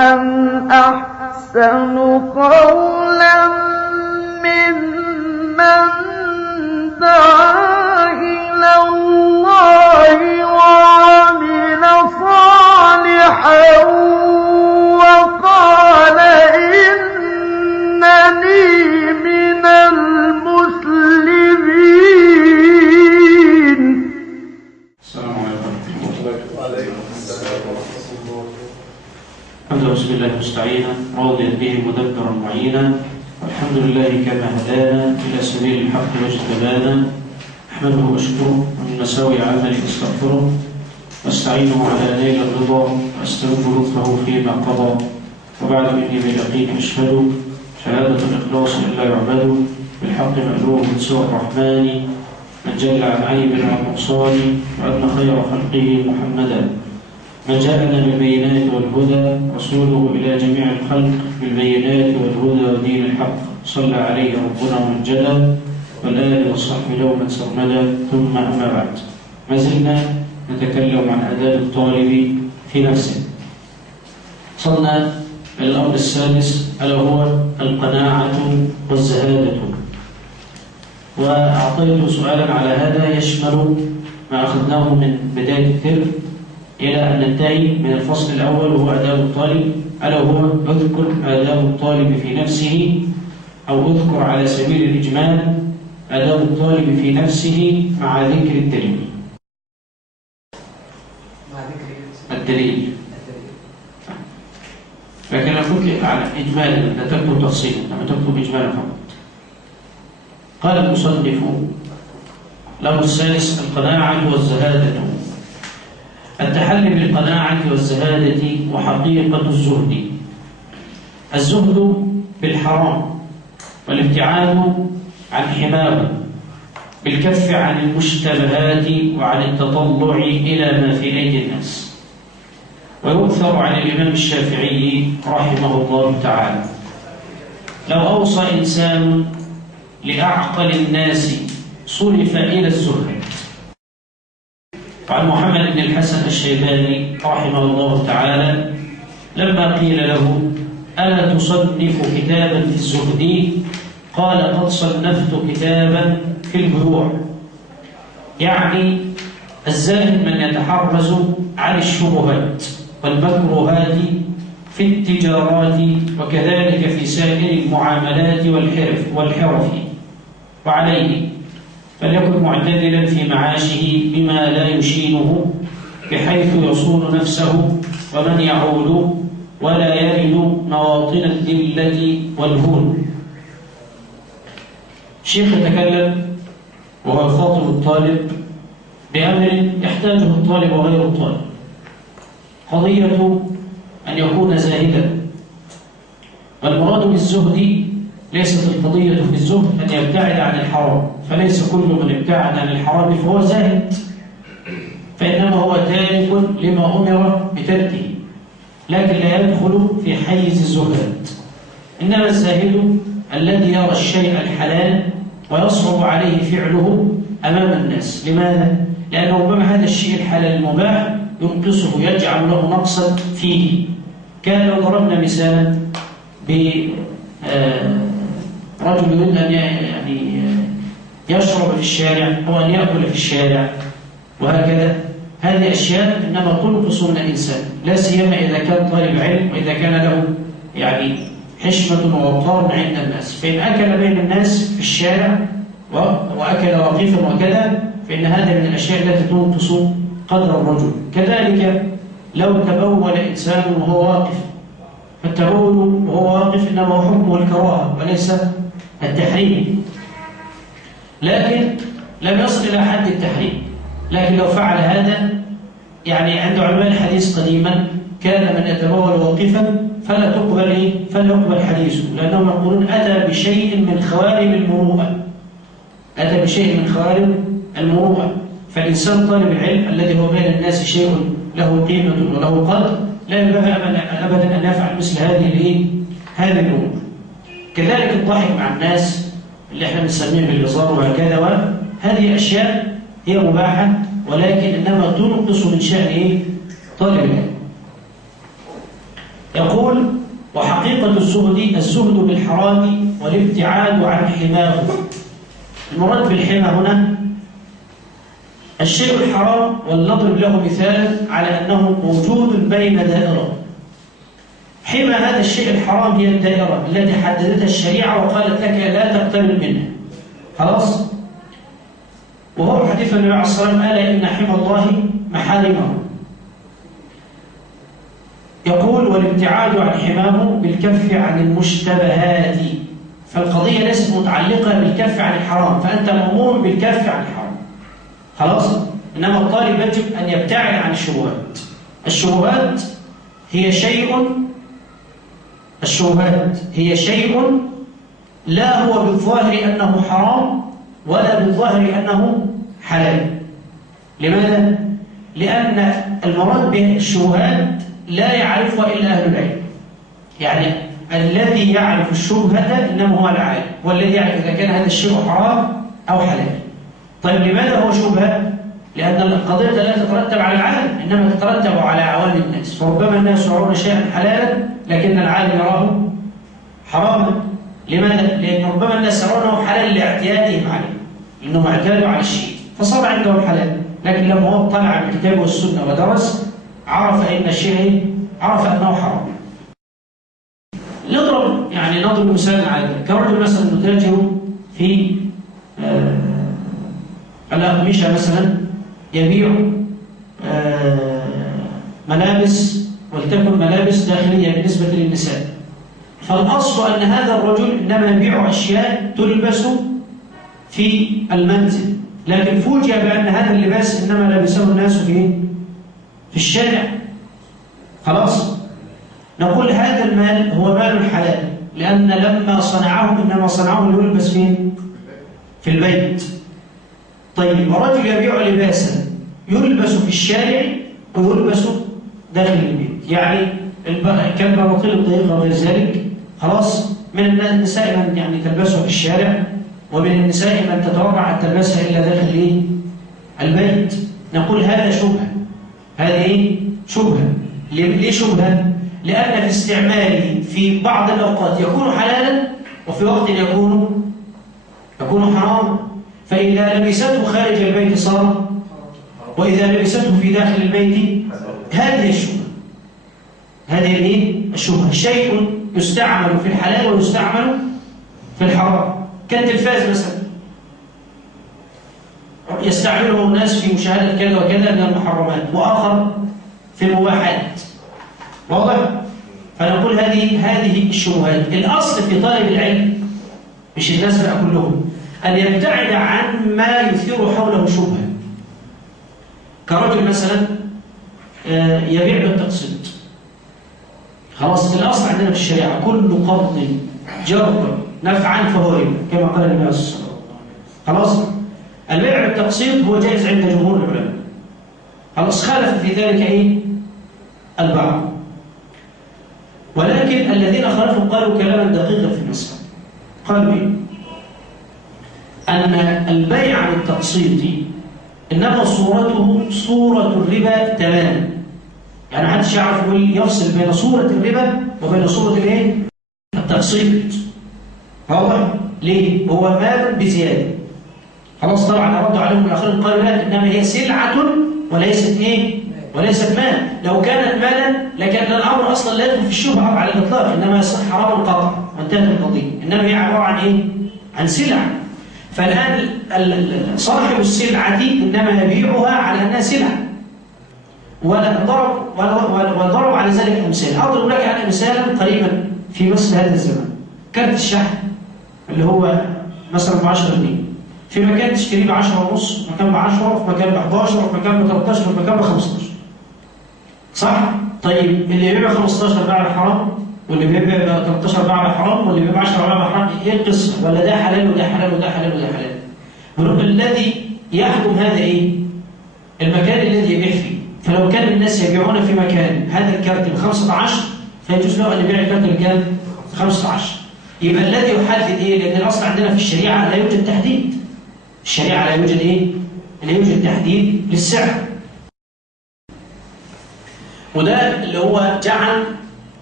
ومن أحسن قولا ممن دعا إلى الله وعمل صالحا وقال إنني من المسلمين. السلام عليكم ورحمة الله وبركاته. الحمد لله بسم الله مستعينا راضيا به مدبرا معينا، والحمد لله كما هدانا إلى سبيل الحق واجتبانا، أحمده وأشكره ومن مساوي عملي أستغفره واستعينه على نيل الرضا وأسترد لطفه فيما قضى، وبعد إني بيقين أشهد شهادة الإخلاص إلا يعبد بالحق مألوه من سوى الرحمن من جل عن عيب والنقصان، وأن خير خلقه محمدا من جاءنا بالبينات والهدى رسوله إلى جميع الخلق بالبينات والهدى ودين الحق، صلى عليه ربنا من جل والآل والصحب دوما سرمدا. ثم أما بعد، ما زلنا نتكلم عن آداب الطالب في نفسه. وصلنا إلى الأمر السادس ألا هو القناعة والزهادة، وأعطيت سؤالا على هذا يشمل ما أخذناه من بداية الترم إلى أن ننتهي من الفصل الأول وهو آداب الطالب، ألا هو اذكر آداب الطالب في نفسه، أو اذكر على سبيل الإجمال آداب الطالب في نفسه مع ذكر الدليل. الدليل لكن أقول على إجمالا، لا تكتب تفصيلا، لما تكتب إجمالا فقط. قال المصنف الأمر السادس القناعة والزهادة. التحلي بالقناعة والزهادة وحقيقة الزهد. الزهد بالحرام والابتعاد عن حماه، بالكف عن المشتبهات وعن التطلع إلى ما في أيدي الناس. ويؤثر عن الإمام الشافعي رحمه الله تعالى: لو أوصى إنسان لأعقل الناس صرف إلى الزهد. وعن محمد بن الحسن الشيباني رحمه الله تعالى لما قيل له: ألا تصنف كتابا في الزهد؟ قال: قد صنفت كتابا في البيوع. يعني الزاهد من يتحرز عن الشبهات والمكروهات في التجارات، وكذلك في سائر المعاملات والحرف. وعليه فليكن معتدلا في معاشه بما لا يشينه، بحيث يصون نفسه ومن يعول، ولا يرد مواطن الذلة والهون. الشيخ يتكلم وهو يخاطب الطالب بأمر يحتاجه الطالب وغير الطالب. قضية أن يكون زاهدا، والمراد بالزهد ليست القضية في الزهد أن يبتعد عن الحرام، فليس كل من ابتعد عن الحرام فهو زاهد، فإنما هو تارك لما أمر بتركه، لكن لا يدخل في حيز الزهاد. إنما الزاهد الذي يرى الشيء الحلال ويصعب عليه فعله أمام الناس. لماذا؟ لأنه ربما هذا الشيء الحلال المباح ينقصه، يجعل له نقصا فيه. كان لو ضربنا مثالا برجل يريد أن يعني يشرب في الشارع أو أن يأكل في الشارع وهكذا، هذه أشياء إنما تنقص من الإنسان، لا سيما إذا كان طالب علم وإذا كان له يعني حشمة ووقار عند الناس. فإن أكل بين الناس في الشارع وأكل واقفا وكذا، فإن هذا من الأشياء التي تنقص قدر الرجل. كذلك لو تبول إنسان وهو واقف، فالتبول وهو واقف إنما هو حكمه الكراهة وليس التحريم، لكن لم يصل إلى حد التحريم. لكن لو فعل هذا، يعني عند علماء الحديث قديما كان من يتبول واقفا فلا يقبل حديثه، لأنهم يقولون أتى بشيء من خوارم المروءة، أتى بشيء من خوارم المروءة. فالإنسان طالب العلم الذي هو بين الناس شيء له قيمة وله قدر لا ينبغي أبدا أن يفعل مثل هذه الأمور. كذلك الضحك مع الناس اللي احنا بنسميه بالهزار وهكذا، وهذه أشياء هي مباحة، ولكن إنما تنقص من شأن طالب العلم. يقول: وحقيقة الزهد بالحرام والابتعاد عن حماه. المراد بالحمى هنا الشيء الحرام، ولنضرب له مثالا على أنه موجود بين دائرة. حمى هذا الشيء الحرام هي الدائرة التي حددتها الشريعة وقالت لك لا تقترب منها. خلاص؟ وهو حديث النبي عليه الصلاة والسلام: ألا إن حمى الله محارمه. يقول: والابتعاد عن حماه بالكف عن المشتبهات. فالقضية ليست متعلقة بالكف عن الحرام، فأنت مأمور بالكف عن الحرام. خلاص؟ إنما الطالب يجب أن يبتعد عن الشبهات. الشبهات هي شيء لا هو بالظاهر أنه حرام ولا بالظاهر أنه حلال. لماذا؟ لأن المراد بالشبهات لا يعرفها إلا أهل العلم. يعني الذي يعرف الشبهة إنما هو العالم، والذي يعرف إذا كان هذا الشيء حرام أو حلال. طيب لماذا هو شبهة؟ لأن القضية لا تترتب على العالم، إنما تترتب على عوام الناس. فربما الناس يرون شيئا حلالا لكن العالم يراه حراما. لماذا؟ لأن ربما الناس يرونه حلال لاعتيادهم عليه، إنهم اعتادوا على الشيء فصار عندهم حلال، لكن لما هو اطلع بالكتاب والسنة ودرس عرف أنه حرام. نضرب مثال على ذلك. كرجل مثلا متاجر في الأقمشة مثلا، يبيع ملابس، ولتكن ملابس داخلية بالنسبة للنساء. فالأصل أن هذا الرجل إنما يبيع أشياء تلبس في المنزل، لكن فوجئ بأن هذا اللباس إنما لبسه الناس في الشارع. خلاص؟ نقول هذا المال هو مال حلال، لأن لما صنعه إنما صنعه ليلبس في البيت. طيب رجل يبيع لباسا يلبس في الشارع ويلبس داخل البيت، يعني كالبناطيل الضيقة وغير ذلك. خلاص؟ من النساء من يعني تلبسها في الشارع، ومن النساء من تتوقع أن تلبسها إلا داخل البيت. نقول هذا شبهة. هذه شبهة. ليه شبهة؟ لأن في استعماله في بعض الأوقات يكون حلالا وفي وقت يكون حراما. فإذا لبسته خارج البيت صار، وإذا لبسته في داخل البيت هذه الشبهة. هذه الشبهة. شيء يستعمل في الحلال ويستعمل في الحرام، كالتلفاز مثلا يستعمله الناس في مشاهدة كذا وكذا من المحرمات، وآخر في المباحات. واضح؟ فنقول هذه الشبهات. الأصل في طالب العلم مش الناس بقى كلهم أن يبتعد عن ما يثير حوله شبهة. كرجل مثلا يبيع بالتقسيط. خلاص؟ الأصل عندنا في الشريعة كل قرض جر نفعا فهو ربا، كما قال النبي صلى الله عليه وسلم. خلاص؟ البيع بالتقسيط هو جائز عند جمهور العلماء. خلاص؟ خالف في ذلك البعض، ولكن الذين خالفوا قالوا كلاما دقيقا في المسألة. قالوا أن البيع بالتقسيط إنما صورته صورة الربا تماما. يعني محدش يعرف يفصل بين صورة الربا وبين صورة التقسيط. واضح؟ ليه؟ هو مال بزيادة. خلاص؟ طبعا ردوا عليهم الآخرين قالوا لا، إنما هي سلعة وليست مال. لو كانت مالا لكان الأمر أصلا لا يدخل في الشبهة على الإطلاق، إنما يصح حرام قطع وانتهت القضية. إنما هي عبارة عن سلعة. فالآن صاحب السلعة إنما يبيعها على أنها سلعة، وضرب على ذلك أمثال. أضرب لك عن مثالا قريبا في مثل هذا الزمان. كارت الشحن اللي هو مثلا ب 10 جنيه، في مكان تشتريه ب 10 ونص، في مكان ب 10، في مكان ب 11، في مكان ب 13، في مكان ب 15. صح؟ طيب اللي يبيع ب 15 باع حرام، واللي بيبيع ب 13 باع حرام، واللي بيبيع ب 10 باع حرام. ايه القصه؟ ولا ده حلال وده حلال وده حلال وده حلال؟ الذي يحكم هذا المكان الذي يبيع فيه. فلو كان الناس يبيعون في مكان هذا الكارت ب 15 فيجوز له ان يبيع الكارت بكام؟ 15. يبقى الذي يحدد لان الاصل عندنا في الشريعه لا يوجد تحديد. الشريعه لا يوجد لا يوجد تحديد للسعر. وده اللي هو جعل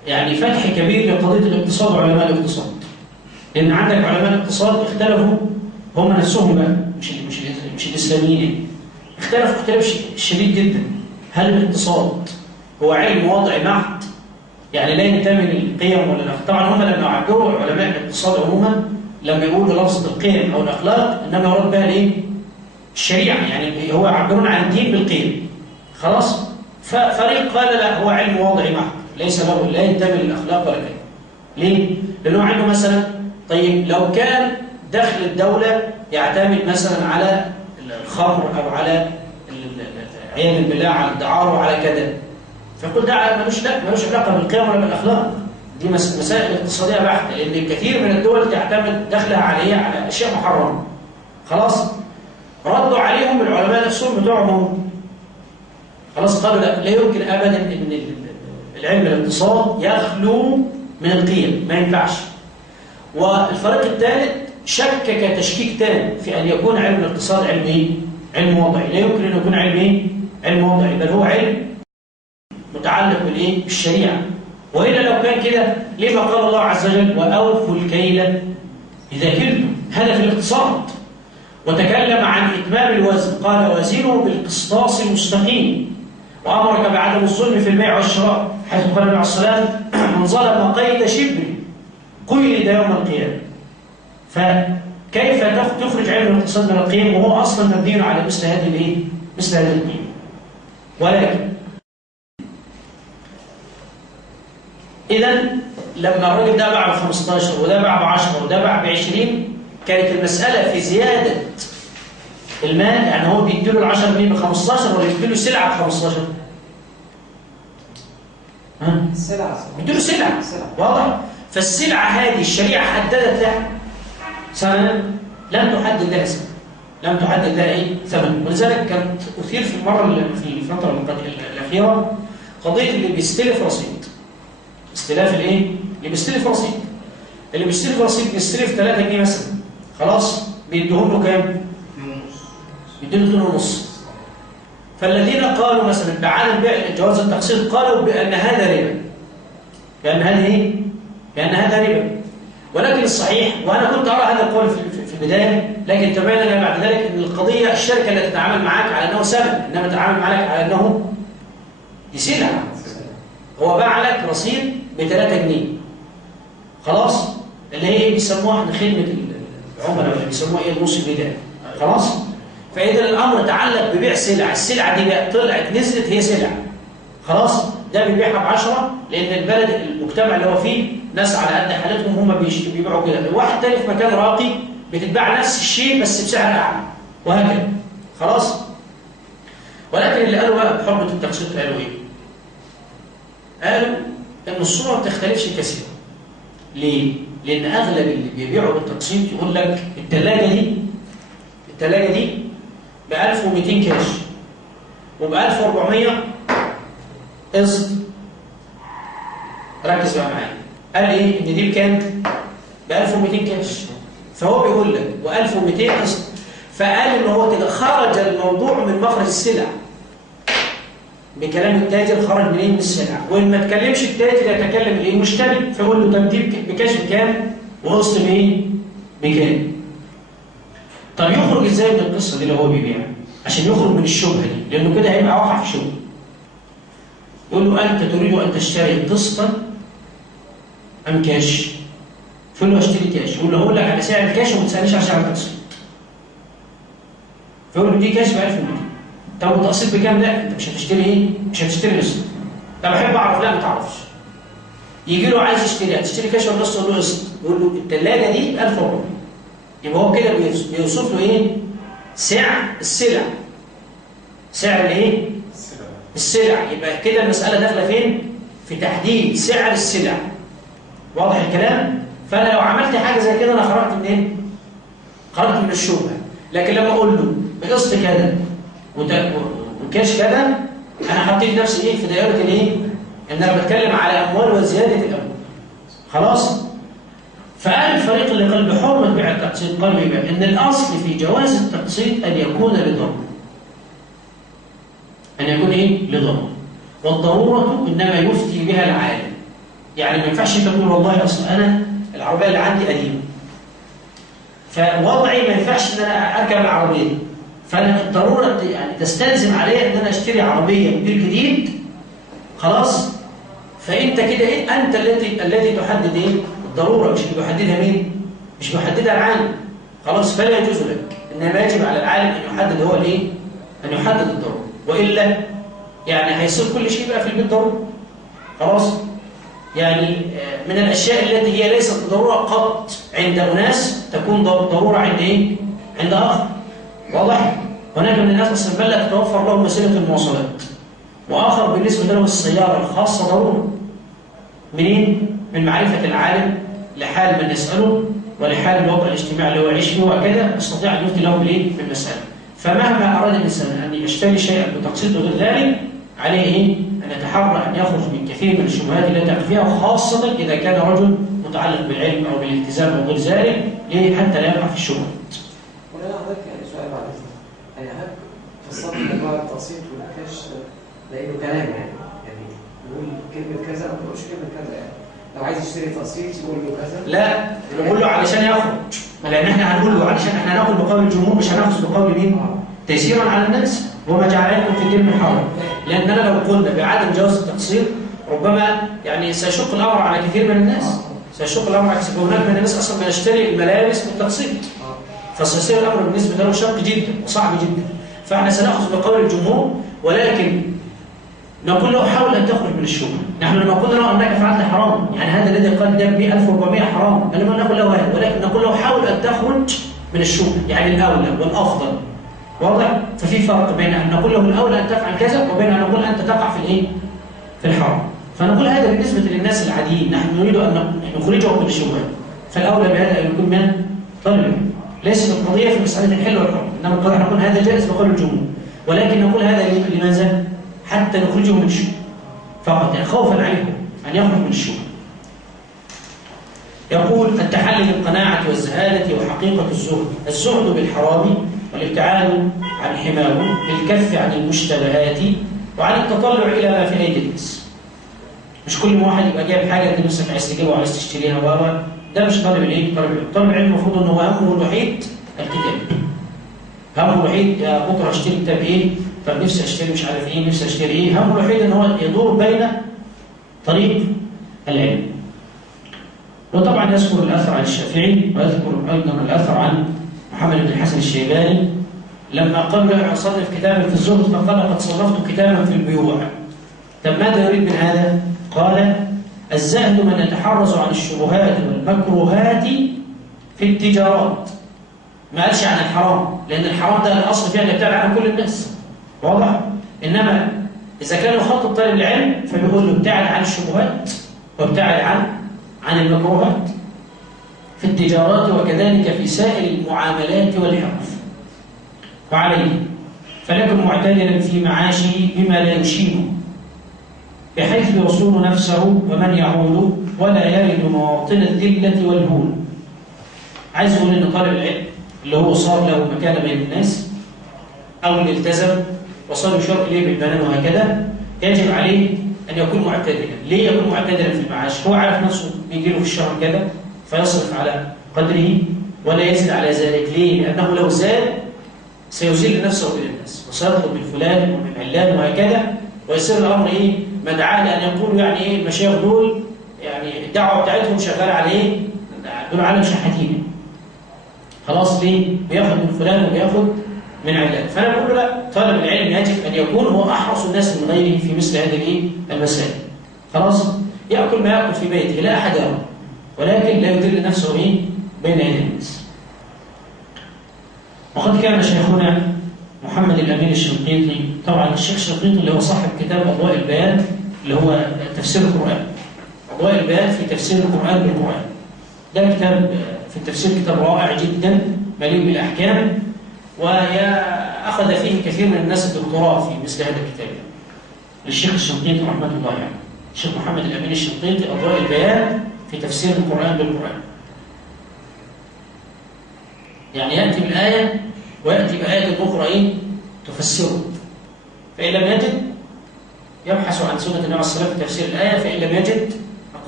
يعني فتح كبير لقضية الاقتصاد وعلماء الاقتصاد. لأن عندك علماء الاقتصاد اختلفوا هم نفسهم بقى، مش الإسلاميين، اختلفوا اختلاف شديد جدا. هل الاقتصاد هو علم وضعي محض يعني لا ينتمي للقيم ولا الأخلاق؟ طبعا هم لما عبروا علماء الاقتصاد عموما لما يقولوا لفظة القيم أو الأخلاق إنما يراد بها الإيه؟ الشريعة، يعني هو يعبرون عن الدين بالقيم. خلاص؟ ففريق قال لا، هو علم وضعي محض ليس له، لا ينتمي للأخلاق ولا القيم. ليه؟ لأنه عنده مثلا، طيب لو كان دخل الدولة يعتمد مثلا على الخمر أو على عياذا بالله على الدعارة وعلى كذا، فيقول ده ملوش علاقة بالقيم ولا بالأخلاق، دي مسائل اقتصادية بحتة، لأن كثير من الدول تعتمد دخلها على أشياء محرمة. خلاص؟ ردوا عليهم العلماء نفسهم بتوعهم. خلاص قالوا لا يمكن أبدا أن العلم الاقتصاد يخلو من القيم، ما ينفعش. والفريق الثالث شكك تشكيك تام في أن يكون علم الاقتصاد علم ايه؟ علم وضعي. لا يمكن أن يكون علم ايه؟ علم وضعي، بل هو علم متعلق بالايه؟ بالشريعة. وإلا لو كان كده لما قال الله عز وجل وأوفوا الكيل إذا كلتم؟ هذا في الاقتصاد. وتكلم عن إتمام الوزن، قال وزنوا بالقسطاس المستقيم، وأمرك بعدم الظلم في البيع والشراء، حيث قال النبي عليه الصلاة والسلام من ظلم قيد شبر قيد يوم القيامة. فكيف تخرج علم الاقتصاد من القيم وهو أصلا مبني على مثل هذه الايه؟ مثل هذه القيم. ولكن إذا لما الراجل ده باع ب 15 وده باع ب 10 وده باع ب 20، كانت المسألة في زيادة المال، يعني هو بيديله ال 10 جنيه ب 15 ولا بيديله سلعة ب 15؟ ها؟ السلعة بيديله سلعة، واضح؟ فالسلعة هذه الشريعة حددت لها ثمنا، لم تحدد لها ثمن، لم تحدد لها ايه؟ ثمن. ولذلك كانت أثير في الفترة الأخيرة قضية اللي بيستلف رصيد. استلاف الايه؟ اللي بيستلف رصيد. اللي بيستلف رصيد بيستلف 3 جنيه مثلا، خلاص بيديهم له كام؟ بيديله 2.5. فالذين قالوا مثلا بعدم بيع جواز التقسيط قالوا بأن هذا ربا، بأن هذا ايه؟ بأن هذا ربا. ولكن الصحيح، وأنا كنت أرى هذا القول في البداية، لكن تبين لنا بعد ذلك أن القضية الشركة التي تتعامل معك على أنه ثمن، إنما تتعامل معك على أنه دي سلعة. هو باع لك رصيد ب 3 جنيه، خلاص؟ اللي هي ايه بيسموها احنا خدمة العملاء، ولا بيسموها ايه النص البداية، خلاص؟ فإذا الأمر تعلق ببيع سلعة، السلعة دي بقى طلعت نزلت هي سلعة، خلاص؟ ده بيبيعها ب10 لأن البلد المجتمع اللي هو فيه ناس على قد حالتهم هم بيبيعوا كده، واحد تاني في مكان راقي بتتباع نفس الشيء بس بسعر أعلى، وهكذا، خلاص؟ ولكن اللي قالوا بقى بحرمة التقسيط قالوا ايه؟ قالوا ان الصورة ما بتختلفش كثيرا. ليه؟ لان اغلب اللي بيبيعوا بالتقسيط يقول لك الثلاجة دي ب 1200 كاش وب 1400 قسط. ركز بقى معايا، قال ايه؟ ان دي بكام؟ ب 1200 كاش، فهو بيقول لك و1200 قسط، فقال ان هو كده خرج الموضوع من مخرج السلع. بكلام التاجر خرج منين؟ من السلعة. وإن ما تكلمش التاجر يتكلم الايه؟ المشتري، فيقول له طب دي بكاش بكام؟ وقسط بايه؟ بكام؟ طب يخرج ازاي من القصة دي لو هو بيبيع؟ عشان يخرج من الشبهة دي، لأنه كده هيبقى واقع في شبهة. يقول له أنت تريد أن تشتري قسطا أم كاش؟ فيقول له اشتري كاش. يقول له هقول لك على سعر الكاش وما تسألنيش على سعر التقسيط. فيقول له دي كاش ب 1200. طب التقسيط بكام؟ لا انت مش هتشتري ايه؟ مش هتشتري قسط. طب احب اعرف، لا ما تعرفش. يجي له عايز يشتري، هتشتري كاش ولا قسط؟ يقول له قسط. يقول له الثلاجه دي ب 1400. يبقى هو كده بيوصف له ايه؟ سعر السلع. سعر الايه؟ السلع. يبقى كده المساله داخله فين؟ في تحديد سعر السلع. واضح الكلام؟ فانا لو عملت حاجه زي كده انا خرجت منين؟ خرجت من الشبهه. لكن لما اقول له بقسط كده وكاش كده، انا حطيت نفسي ايه في دائره الايه؟ ان انا بتكلم على اموال وزياده الاموال. خلاص؟ فقال الفريق اللي قال بحرمه بيع التقسيط قالوا يبقى ان الاصل في جواز التقسيط ان يكون لضروره. ان يكون ايه؟ لضروره. والضروره انما يفتي بها العالم. يعني ما ينفعش انت تقول والله اصل انا العربيه اللي عندي قديمه، فوضعي ما ينفعش ان انا اركب العربيه، فانا الضروره يعني تستلزم عليا ان انا اشتري عربيه موديل جديد. خلاص، فانت كده ايه؟ انت التي تحدد ايه؟ الضروره، مش اللي بيحددها مين؟ مش بيحددها العالم. خلاص، فلا يجوز لك، انما يجب على العالم ان يحدد هو الايه؟ ان يحدد الضروره، والا يعني هيصير كل شيء بقى في البيت ضروره. خلاص، يعني من الاشياء التي هي ليست ضروره قط عند اناس تكون ضروره عند ايه؟ عند اخر. واضح؟ هناك من الناس اصلا لا تتوفر لهم وسيله المواصلات، واخر بالنسبه له السياره الخاصه ضروره. منين؟ من معرفه العالم لحال من يساله ولحال الوضع الاجتماعي اللي هو يعيش فيه، وكذا يستطيع ان يفتي له بالايه؟ بالمساله. فمهما اراد الانسان ان يشتري شيئا بتقسيط غير ذلك، عليه ايه؟ ان يتحرى ان يخرج من كثير من الشبهات التي تقع فيها، وخاصه اذا كان رجل متعلق بالعلم او بالالتزام او غير ذلك، ليه؟ حتى لا يقع في الشبهات. ولا حضرتك يعني سؤال بعد اذنك، يعني هل في الصف اللي هو التقسيط والكاش لانه كلام يعني يقول كلمه كذا ما تقولش كلمه كذا، يعني لو عايز يشتري تقسيط يقول له كذا؟ لا، نقول له علشان يخرج، لان احنا هنقول له علشان احنا هناخد بقول الجمهور، مش هناخذ بقول مين؟ تيسيرا على الناس، وما جعلكم في الدين من حرج. لاننا لو قلنا بعدم جواز التقسيط ربما يعني سيشق الامر على كثير من الناس، سيشق الامر على كثير. هناك من الناس اصلا بيشتري الملابس بالتقسيط، فسيصير الامر بالنسبه له شاق جدا وصعب جدا. فاحنا سناخذ بقول الجمهور، ولكن نقول له حاول ان تخرج من الشبهه. نحن لما قلنا له انك فعلت حرام، يعني هذا الذي قال ده ب 1400 حرام، لما نقول له هذا، ولكن نقول له حاول ان تخرج من الشبهه، يعني الاولى والافضل. واضح؟ ففي فرق بين ان نقول له الاولى ان تفعل كذا، وبين ان نقول انت تقع في الايه؟ في الحرام. فنقول هذا بالنسبه للناس العاديين، نحن نريد ان نخرجهم من الشبهات، فالاولى بهذا ان يكون من طلب. ليست القضيه في مساله الحل والحرام، انما القضيه نقول هذا جائز بقول الجمهور، ولكن نقول هذا لماذا؟ حتى نخرجه من الشبهه فقط، يعني خوفا عليكم ان يخرج من الشبهه. يقول التحلي بالقناعه والزهاده وحقيقه الزهد، الزهد بالحرام والابتعاد عن حماه، بالكف عن المشتبهات وعن التطلع الى ما في ايدي الناس. مش كل واحد يبقى جايب حاجه انت نفسك عايز تجيبها وعايز تشتريها، ده مش طالب الايه؟ طالب العلم المفروض ان هو همه الوحيد الكتاب. همه الوحيد يا بكره اشتري كتاب ايه؟ طب نفسي اشتري مش عارف ايه، نفسي اشتري ايه؟ همه الوحيد ان هو يدور بين طريق العلم. وطبعا يذكر الاثر عن الشافعي، ويذكر ايضا الاثر عن محمد بن الحسن الشيباني لما قال له اصنف كتابا في الزهد فقال قد صنفت كتابا في البيوع. طب ماذا يريد من هذا؟ قال الزهد من يتحرز عن الشبهات والمكروهات في التجارات. ما قالش عن الحرام، لان الحرام ده الاصل فيها اللي بتابع عنه كل الناس. واضح؟ انما اذا كان يخاطب طالب العلم فبيقول له ابتعد عن الشبهات وابتعد عن المكروهات في التجارات، وكذلك في سائر المعاملات والحرف. وعليه فليكن معتدلا في معاشه بما لا يشينه، بحيث يصون نفسه ومن يعود ولا يرد مواطن الذلة والهون. عايز يقول ان طالب العلم اللي هو صار له مكانه بين الناس او اللي التزم وصار يشار اليه بالبنان وهكذا، يجب عليه ان يكون معتدلا. ليه يكون معتدلا في المعاش؟ هو عارف نفسه بيجي له في الشهر كذا فيصرف على قدره ولا يزيد على ذلك. ليه؟ لانه لو زاد سيذل نفسه الى الناس وسيطلب من فلان ومن علان وهكذا، ويصير الامر ايه؟ مدعاه لان يقولوا يعني ايه المشايخ دول يعني الدعوه بتاعتهم شغاله على ايه؟ دول عالم شحاتين. خلاص، ليه؟ بياخد من فلان وبياخد من علان. فانا بقول له لا، طالب العلم يجب ان يكون هو احرص الناس من غيره في مثل هذه المسائل. خلاص، ياكل ما ياكل في بيته لا احد يرى، ولكن لا يدل نفسه ايه؟ بين يدي الناس. وقد كان شيخنا محمد الامين الشنقيطي، طبعا الشيخ الشنقيطي اللي هو صاحب كتاب اضواء البيان اللي هو تفسير القران، اضواء البيان في تفسير القران بالقران، ده كتاب في التفسير كتاب رائع جدا مليء بالاحكام، واخذ فيه كثير من الناس الدكتوراه في مثل هذا الكتاب للشيخ الشنقيطي رحمه الله عليه. الشيخ محمد الامين الشنقيطي اضواء البيان في تفسير القران بالقران، يعني ياتي بالايه وياتي بايه اخرى ايه؟ تفسره. فان لم يجد يبحث عن سنه النبي عليه الصلاه والسلام في تفسير الايه، فان لم يجد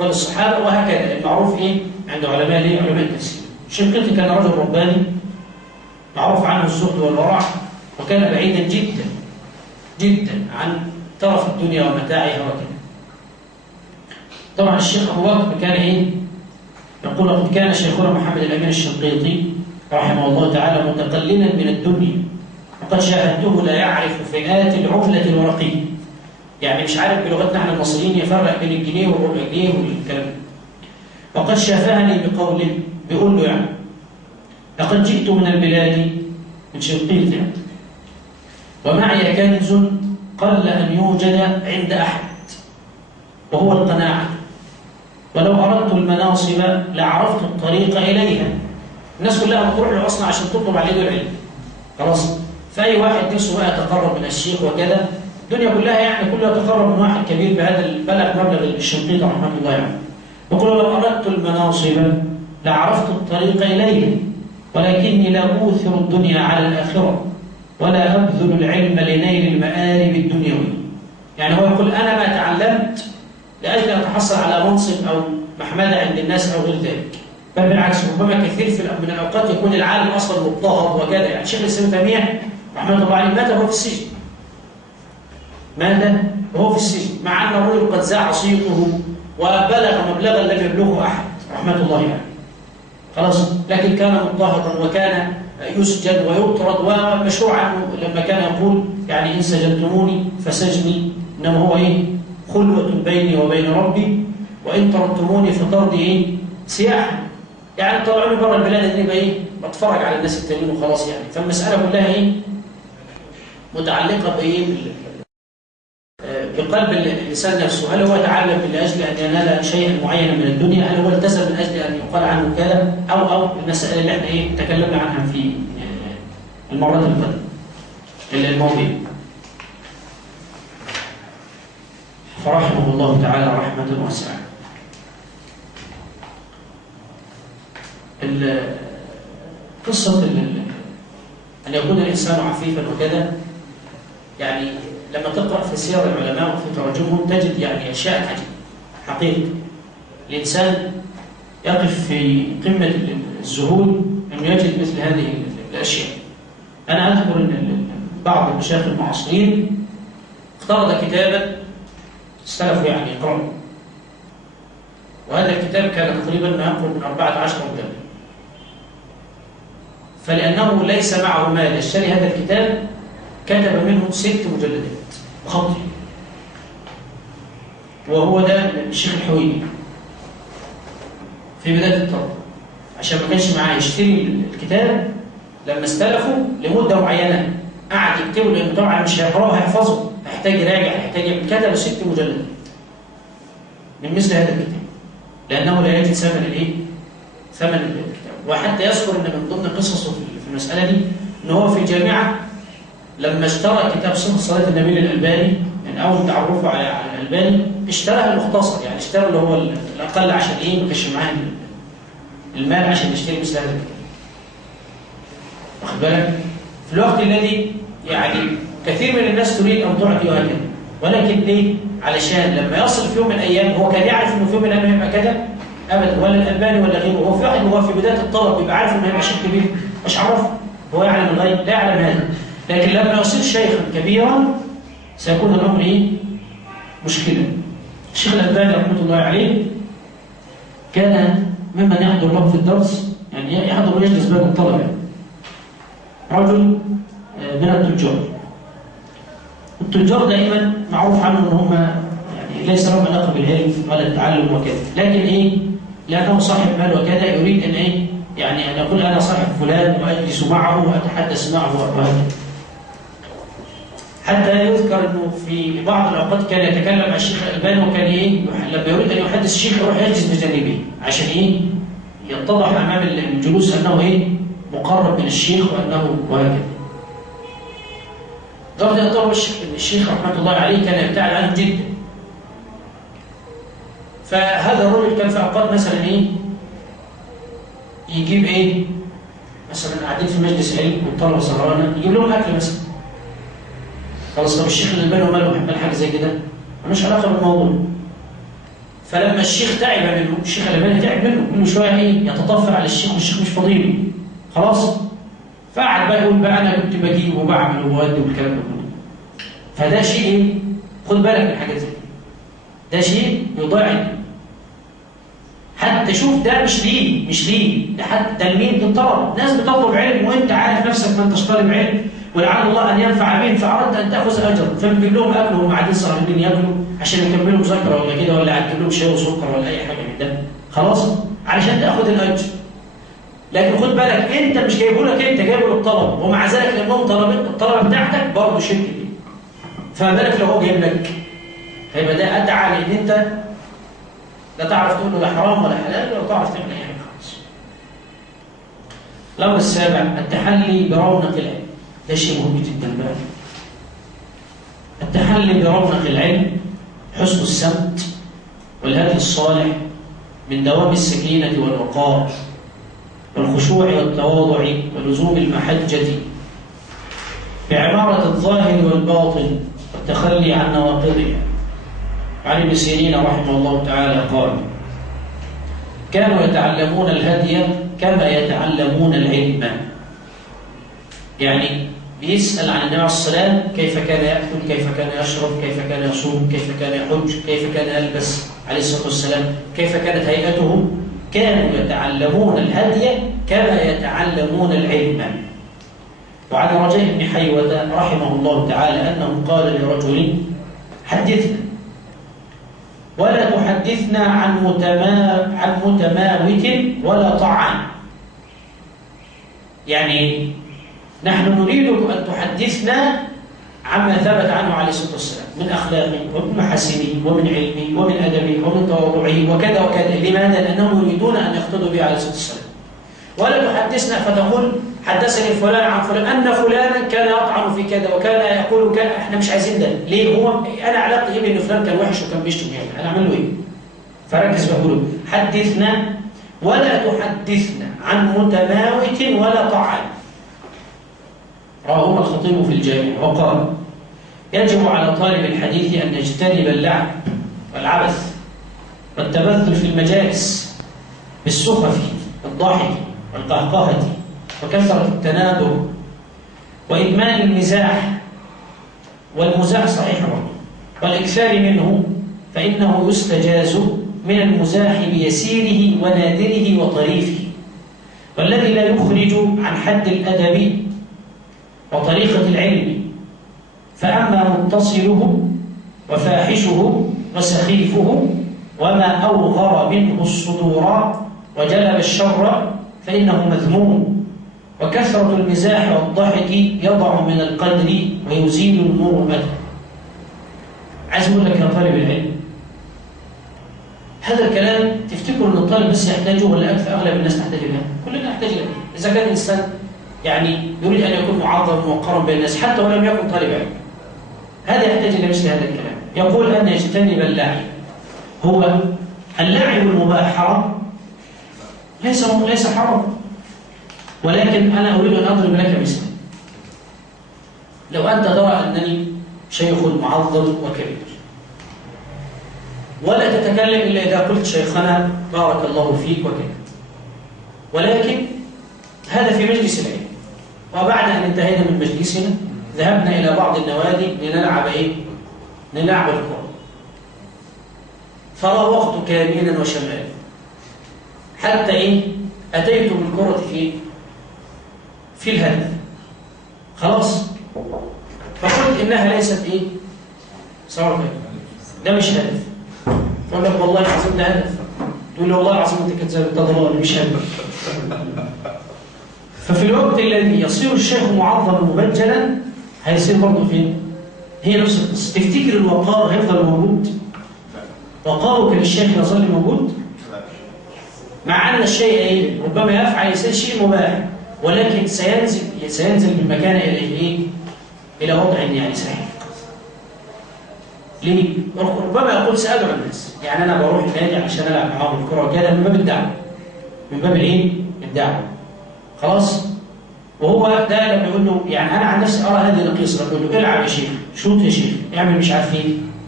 أقوال الصحابة، وهكذا المعروف إيه عند علماء علماء التفسير. الشنقيطي كان رجل رباني معروف عنه الزهد والورع، وكان بعيدا جدا جدا عن طرف الدنيا ومتاعها وكذا. طبعا الشيخ أبو بكر كان إيه؟ يقول قد كان شيخنا محمد الأمين الشنقيطي رحمه الله تعالى متقللا من الدنيا، وقد شاهدته لا يعرف فئات العملة الورقية، يعني مش عارف بلغتنا احنا المصريين يفرق بين الجنيه والربع جنيه والكلام ده. وقد شافهني بقوله، بيقول له يعني لقد جئت من البلاد، من شنقيط يعني، ومعي كنز قل أن يوجد عند أحد، وهو القناعة، ولو أردت المناصب لعرفت الطريق إليها. الناس كلها بتروح للعصنة عشان تطلب عليه العلم، خلاص. فأي واحد نفسه بقى يتقرب من الشيخ وكذا، الدنيا كلها يعني كلها تقرب من واحد كبير بهذا البلغ مبلغ الشنقيط رحمه الله يعني. يقول لو أردت المناصب لعرفت الطريق إليه، ولكني لا أوثر الدنيا على الآخرة، ولا أبذل العلم لنيل المآرب الدنيوية. يعني هو يقول أنا ما تعلمت لأجل أن أتحصل على منصب أو محمدة عند الناس أو غير ذلك، بل بالعكس ربما كثير من الأوقات يكون العالم أصلا مضطهد وكذا. يعني شيخ الإسلام ابن تيمية رحمه الله عليه مات وهو في السجن، مات وهو في السجن، مع أن الرجل قد زاع صيته وبلغ مبلغا لم يبلغه أحد رحمه الله يعني، خلاص. لكن كان مضطهدا وكان يسجن ويطرد، ومشروعا لما كان يقول يعني إن سجنتموني فسجني إنما هو إيه؟ خلوة بيني وبين ربي، وإن طردتموني فطردي إيه؟ سياحة. يعني طلعوني بره البلاد دي بقى إيه؟ بتفرج على الناس التانيين وخلاص يعني. فالمسألة كلها إيه؟ متعلقة بإيه؟ بقلب الإنسان نفسه. هل هو تعلم من أجل أن ينال شيئا معينا من الدنيا؟ هل هو التزم من أجل أن يقال عنه كذا؟ أو المسألة اللي احنا إيه تكلمنا عنها في المرات الماضية. فرحمه الله تعالى رحمة واسعة. قصة أن يكون الإنسان عفيفا وكذا، يعني لما تقرأ في سير العلماء وفي تراجمهم تجد يعني أشياء عجيبة حقيقة. الإنسان يقف في قمة الذهول أنه يجد مثل هذه الأشياء. أنا أذكر أن بعض المشايخ المعاصرين اقترض كتابا استلفوا يعني يقرأوا، وهذا الكتاب كان تقريبا ما يقرب من 14 مجلد، فلأنه ليس معه مال يشتري هذا الكتاب كتب منه 6 مجلدات بخطه، وهو ده الشيخ الحويني في بداية الطرق، عشان ما كانش معاه يشتري الكتاب. لما استلفوا لمدة معينة قعد يكتبه، لأنه طبعا مش هيقرأه هيحفظه، هيحتاج يراجع، هيحتاج كتب 6 مجلدات من مثل هذا الكتاب، لأنه لا يجد ثمن الإيه؟ ثمن الكتاب. وحتى يذكر أن من ضمن قصصه في المسألة دي أنه هو في الجامعة لما اشترى كتاب صفة صلاة النبي للألباني، من أول تعرفه على الألباني، اشتراه المختصر، يعني اشترى اللي هو الأقل عشان إيه؟ ما كانش معاه المال عشان يشتري مثل هذا الكتاب. واخد بالك؟ في الوقت الذي يعني كثير من الناس تريد أن تعطي وهكذا، ولكن ليه؟ علشان لما يصل في يوم من الأيام، هو كان يعرف إنه في يوم من الأيام هيبقى كذا أبدا، ولا الألباني ولا غيره. هو في واحد وهو في بداية الطلب يبقى عارف إنه هيبقى شيخ كبير، مش عرفه، هو يعلم الغيب، لا يعلم هذا. لكن لما يصير شيخا كبيرا سيكون الأمر إيه؟ مشكلة. الشيخ الألباني رحمة الله عليه كان ممن يحضر له في الدرس، يعني يحضر ويجلس بين الطلبة، رجل من التجار. التجار دائما معروف عنهم ان هم يعني ليس لهم علاقه بالعلم ولا التعلم وكذا، لكن ايه؟ لانه صاحب مال وكذا يريد ان ايه؟ يعني ان يقول انا صاحب فلان واجلس معه واتحدث معه وهكذا. حتى يذكر انه في بعض الاوقات كان يتكلم مع الشيخ الألباني، وكان ايه؟ لما يريد ان يحدث الشيخ يروح يجلس بجانبه عشان ايه؟ يتضح امام الجلوس انه ايه؟ مقرب من الشيخ وانه وهكذا. درجة يطلب الشيخ رحمة الله عليه كان يبتعد عنه جدا. فهذا الرجل كان في أوقات مثلا إيه؟ يجيب إيه؟ مثلا قاعدين في مجلس علم والطلبة سهرانة، يجيب لهم أكل مثلا. خلاص، طب الشيخ الألباني وماله بيحب حاجة زي كده؟ ملوش علاقة بالموضوع. فلما الشيخ تعب منه، الشيخ الألباني تعب منه، كل شوية إيه يتطفل على الشيخ والشيخ مش فاضيله. خلاص؟ فقعد بقى يقول بقى أنا كنت بجيب وبعمل وبودي والكلام ده كله. فده شيء إيه؟ خد بالك من حاجات زي دي. ده شيء يضيع. حتى شوف ده مش ليه، ده حتى لمين؟ للطلب. ناس بتطلب علم وأنت عارف نفسك ما أنتش طالب علم، ولعل الله أن ينفع بهم فأردت أن تأخذ أجر، فبتجيب لهم أكل وهم قاعدين سهرانين ياكلوا عشان يكملوا مذاكرة ولا كده، ولا هتجيب لهم شاي وسكر ولا أي حاجة من ده، خلاص؟ علشان تأخذ الأجر. لكن خد بالك أنت مش جايبه لك، أنت جايبه للطلب، ومع ذلك لأنهم الطلبة بتاعتك برضه شرك دي. فما بالك لو هو جايب لك؟ هيبقى ده أدعى لأن أنت لا تعرف تقول له ده حرام ولا حلال ولا تعرف تعمل أي حاجة خالص. الأمر السابع التحلي برونق العلم. ده شيء مهم جدا بقى. التحلي برونق العلم حسن السمت والهدي الصالح من دوام السكينة والوقار والخشوع والتواضع ولزوم المحجة بعمارة الظاهر والباطن والتخلي عن نواقضها. عن ابن سيرين رحمه الله تعالى قال: كانوا يتعلمون الهدي كما يتعلمون العلم. يعني بيسأل عن النبي عليه الصلاة كيف كان يأكل، كيف كان يشرب، كيف كان يصوم، كيف كان يحج، كيف كان يلبس عليه الصلاة والسلام، كيف كانت هيئته. كانوا يتعلمون الهدي كما يتعلمون العلم. وعن رجاء بن حيوة رحمه الله تعالى أنه قال لرجل: حدثنا ولا تحدثنا عن متماوت ولا طعن. يعني نحن نريدك أن تحدثنا عما ثبت عنه عليه الصلاة والسلام من أخلاقه ومن محاسنه ومن علمه ومن أدبه ومن تواضعه وكذا وكذا. لماذا؟ لأنهم يريدون أن يقتدوا به عليه الصلاة والسلام. ولا تحدثنا فتقول حدثني فلان عن فلان أن فلانا كان يطعن في كذا وكان يقول كذا. احنا مش عايزين ده. ليه؟ هو أنا علاقتي إيه بأن فلان كان وحش وكان بيشتم يعني؟ أنا أعمل له إيه؟ فركز بقوله حدثنا ولا تحدثنا عن متماوت ولا طعن. رواه الخطيب في الجامع وقال: يجب على طالب الحديث أن يجتنب اللعب والعبث والتبذل في المجالس بالسخف والضحك والقهقهة وكثرة التنابر وإدمان المزاح، والمزاح صحيح والإكثار منه، فإنه يستجاز من المزاح بيسيره ونادره وطريفه، والذي لا يخرج عن حد الأدب وطريقة العلم. فأما متصله وفاحشه وسخيفه وما أوغر منه الصدور وجلب الشر فإنه مذموم. وكثرة المزاح والضحك يضع من القدر ويزيل المروءة. عايز أقول لك يا طالب العلم، هذا الكلام تفتكر أن الطالب بس يحتاجه ولا أكثر أغلب الناس تحتاج له؟ كلنا نحتاج له. إذا كان إنسان يعني يريد أن يكون معظم موقرا بين الناس حتى ولم يكن طالب علم، هذا يحتاج إلى مثل هذا الكلام. يقول أن يجتنب اللعب. هو اللعب المباح حرام؟ ليس حرام، ولكن أنا أريد أن أضرب لك مثلا. لو أنت ترى أنني شيخ معظم وكبير ولا تتكلم إلا إذا قلت شيخنا بارك الله فيك وكذا، ولكن هذا في مجلس العلم، وبعد أن انتهينا من مجلسنا ذهبنا إلى بعض النوادي لنلعب نلعب الكرة، فراوغتك يمينا وشمالا حتى أتيت بالكرة في الهدف. خلاص، فقلت إنها ليست صار ده مش هدف. فقال لك والله العظيم ده هدف. تقول له والله العظيم أنت كذاب، أنت ضلال، مش هدف. ففي الوقت الذي يصير الشيخ معظم مبجلا هيصير برضه فين؟ هي نفس القصة. تفتكر الوقار هيفضل موجود؟ وقارك للشيخ يظل موجود؟ مع أن الشيء ربما يفعل يصير شيء مباح، ولكن سينزل بالمكان إلى وضع يعني صحيح. ليه؟ ربما يقول سأدعو الناس، يعني أنا بروح النادي عشان ألعب معاهم الكرة كده من باب الدعوة، من باب الدعوة. خلاص؟ وهو ده لما يقول له، يعني أنا عن نفسي أرى هذه القصة، يقول له العب يا شيخ، شوط يا شيخ، اعمل مش عارف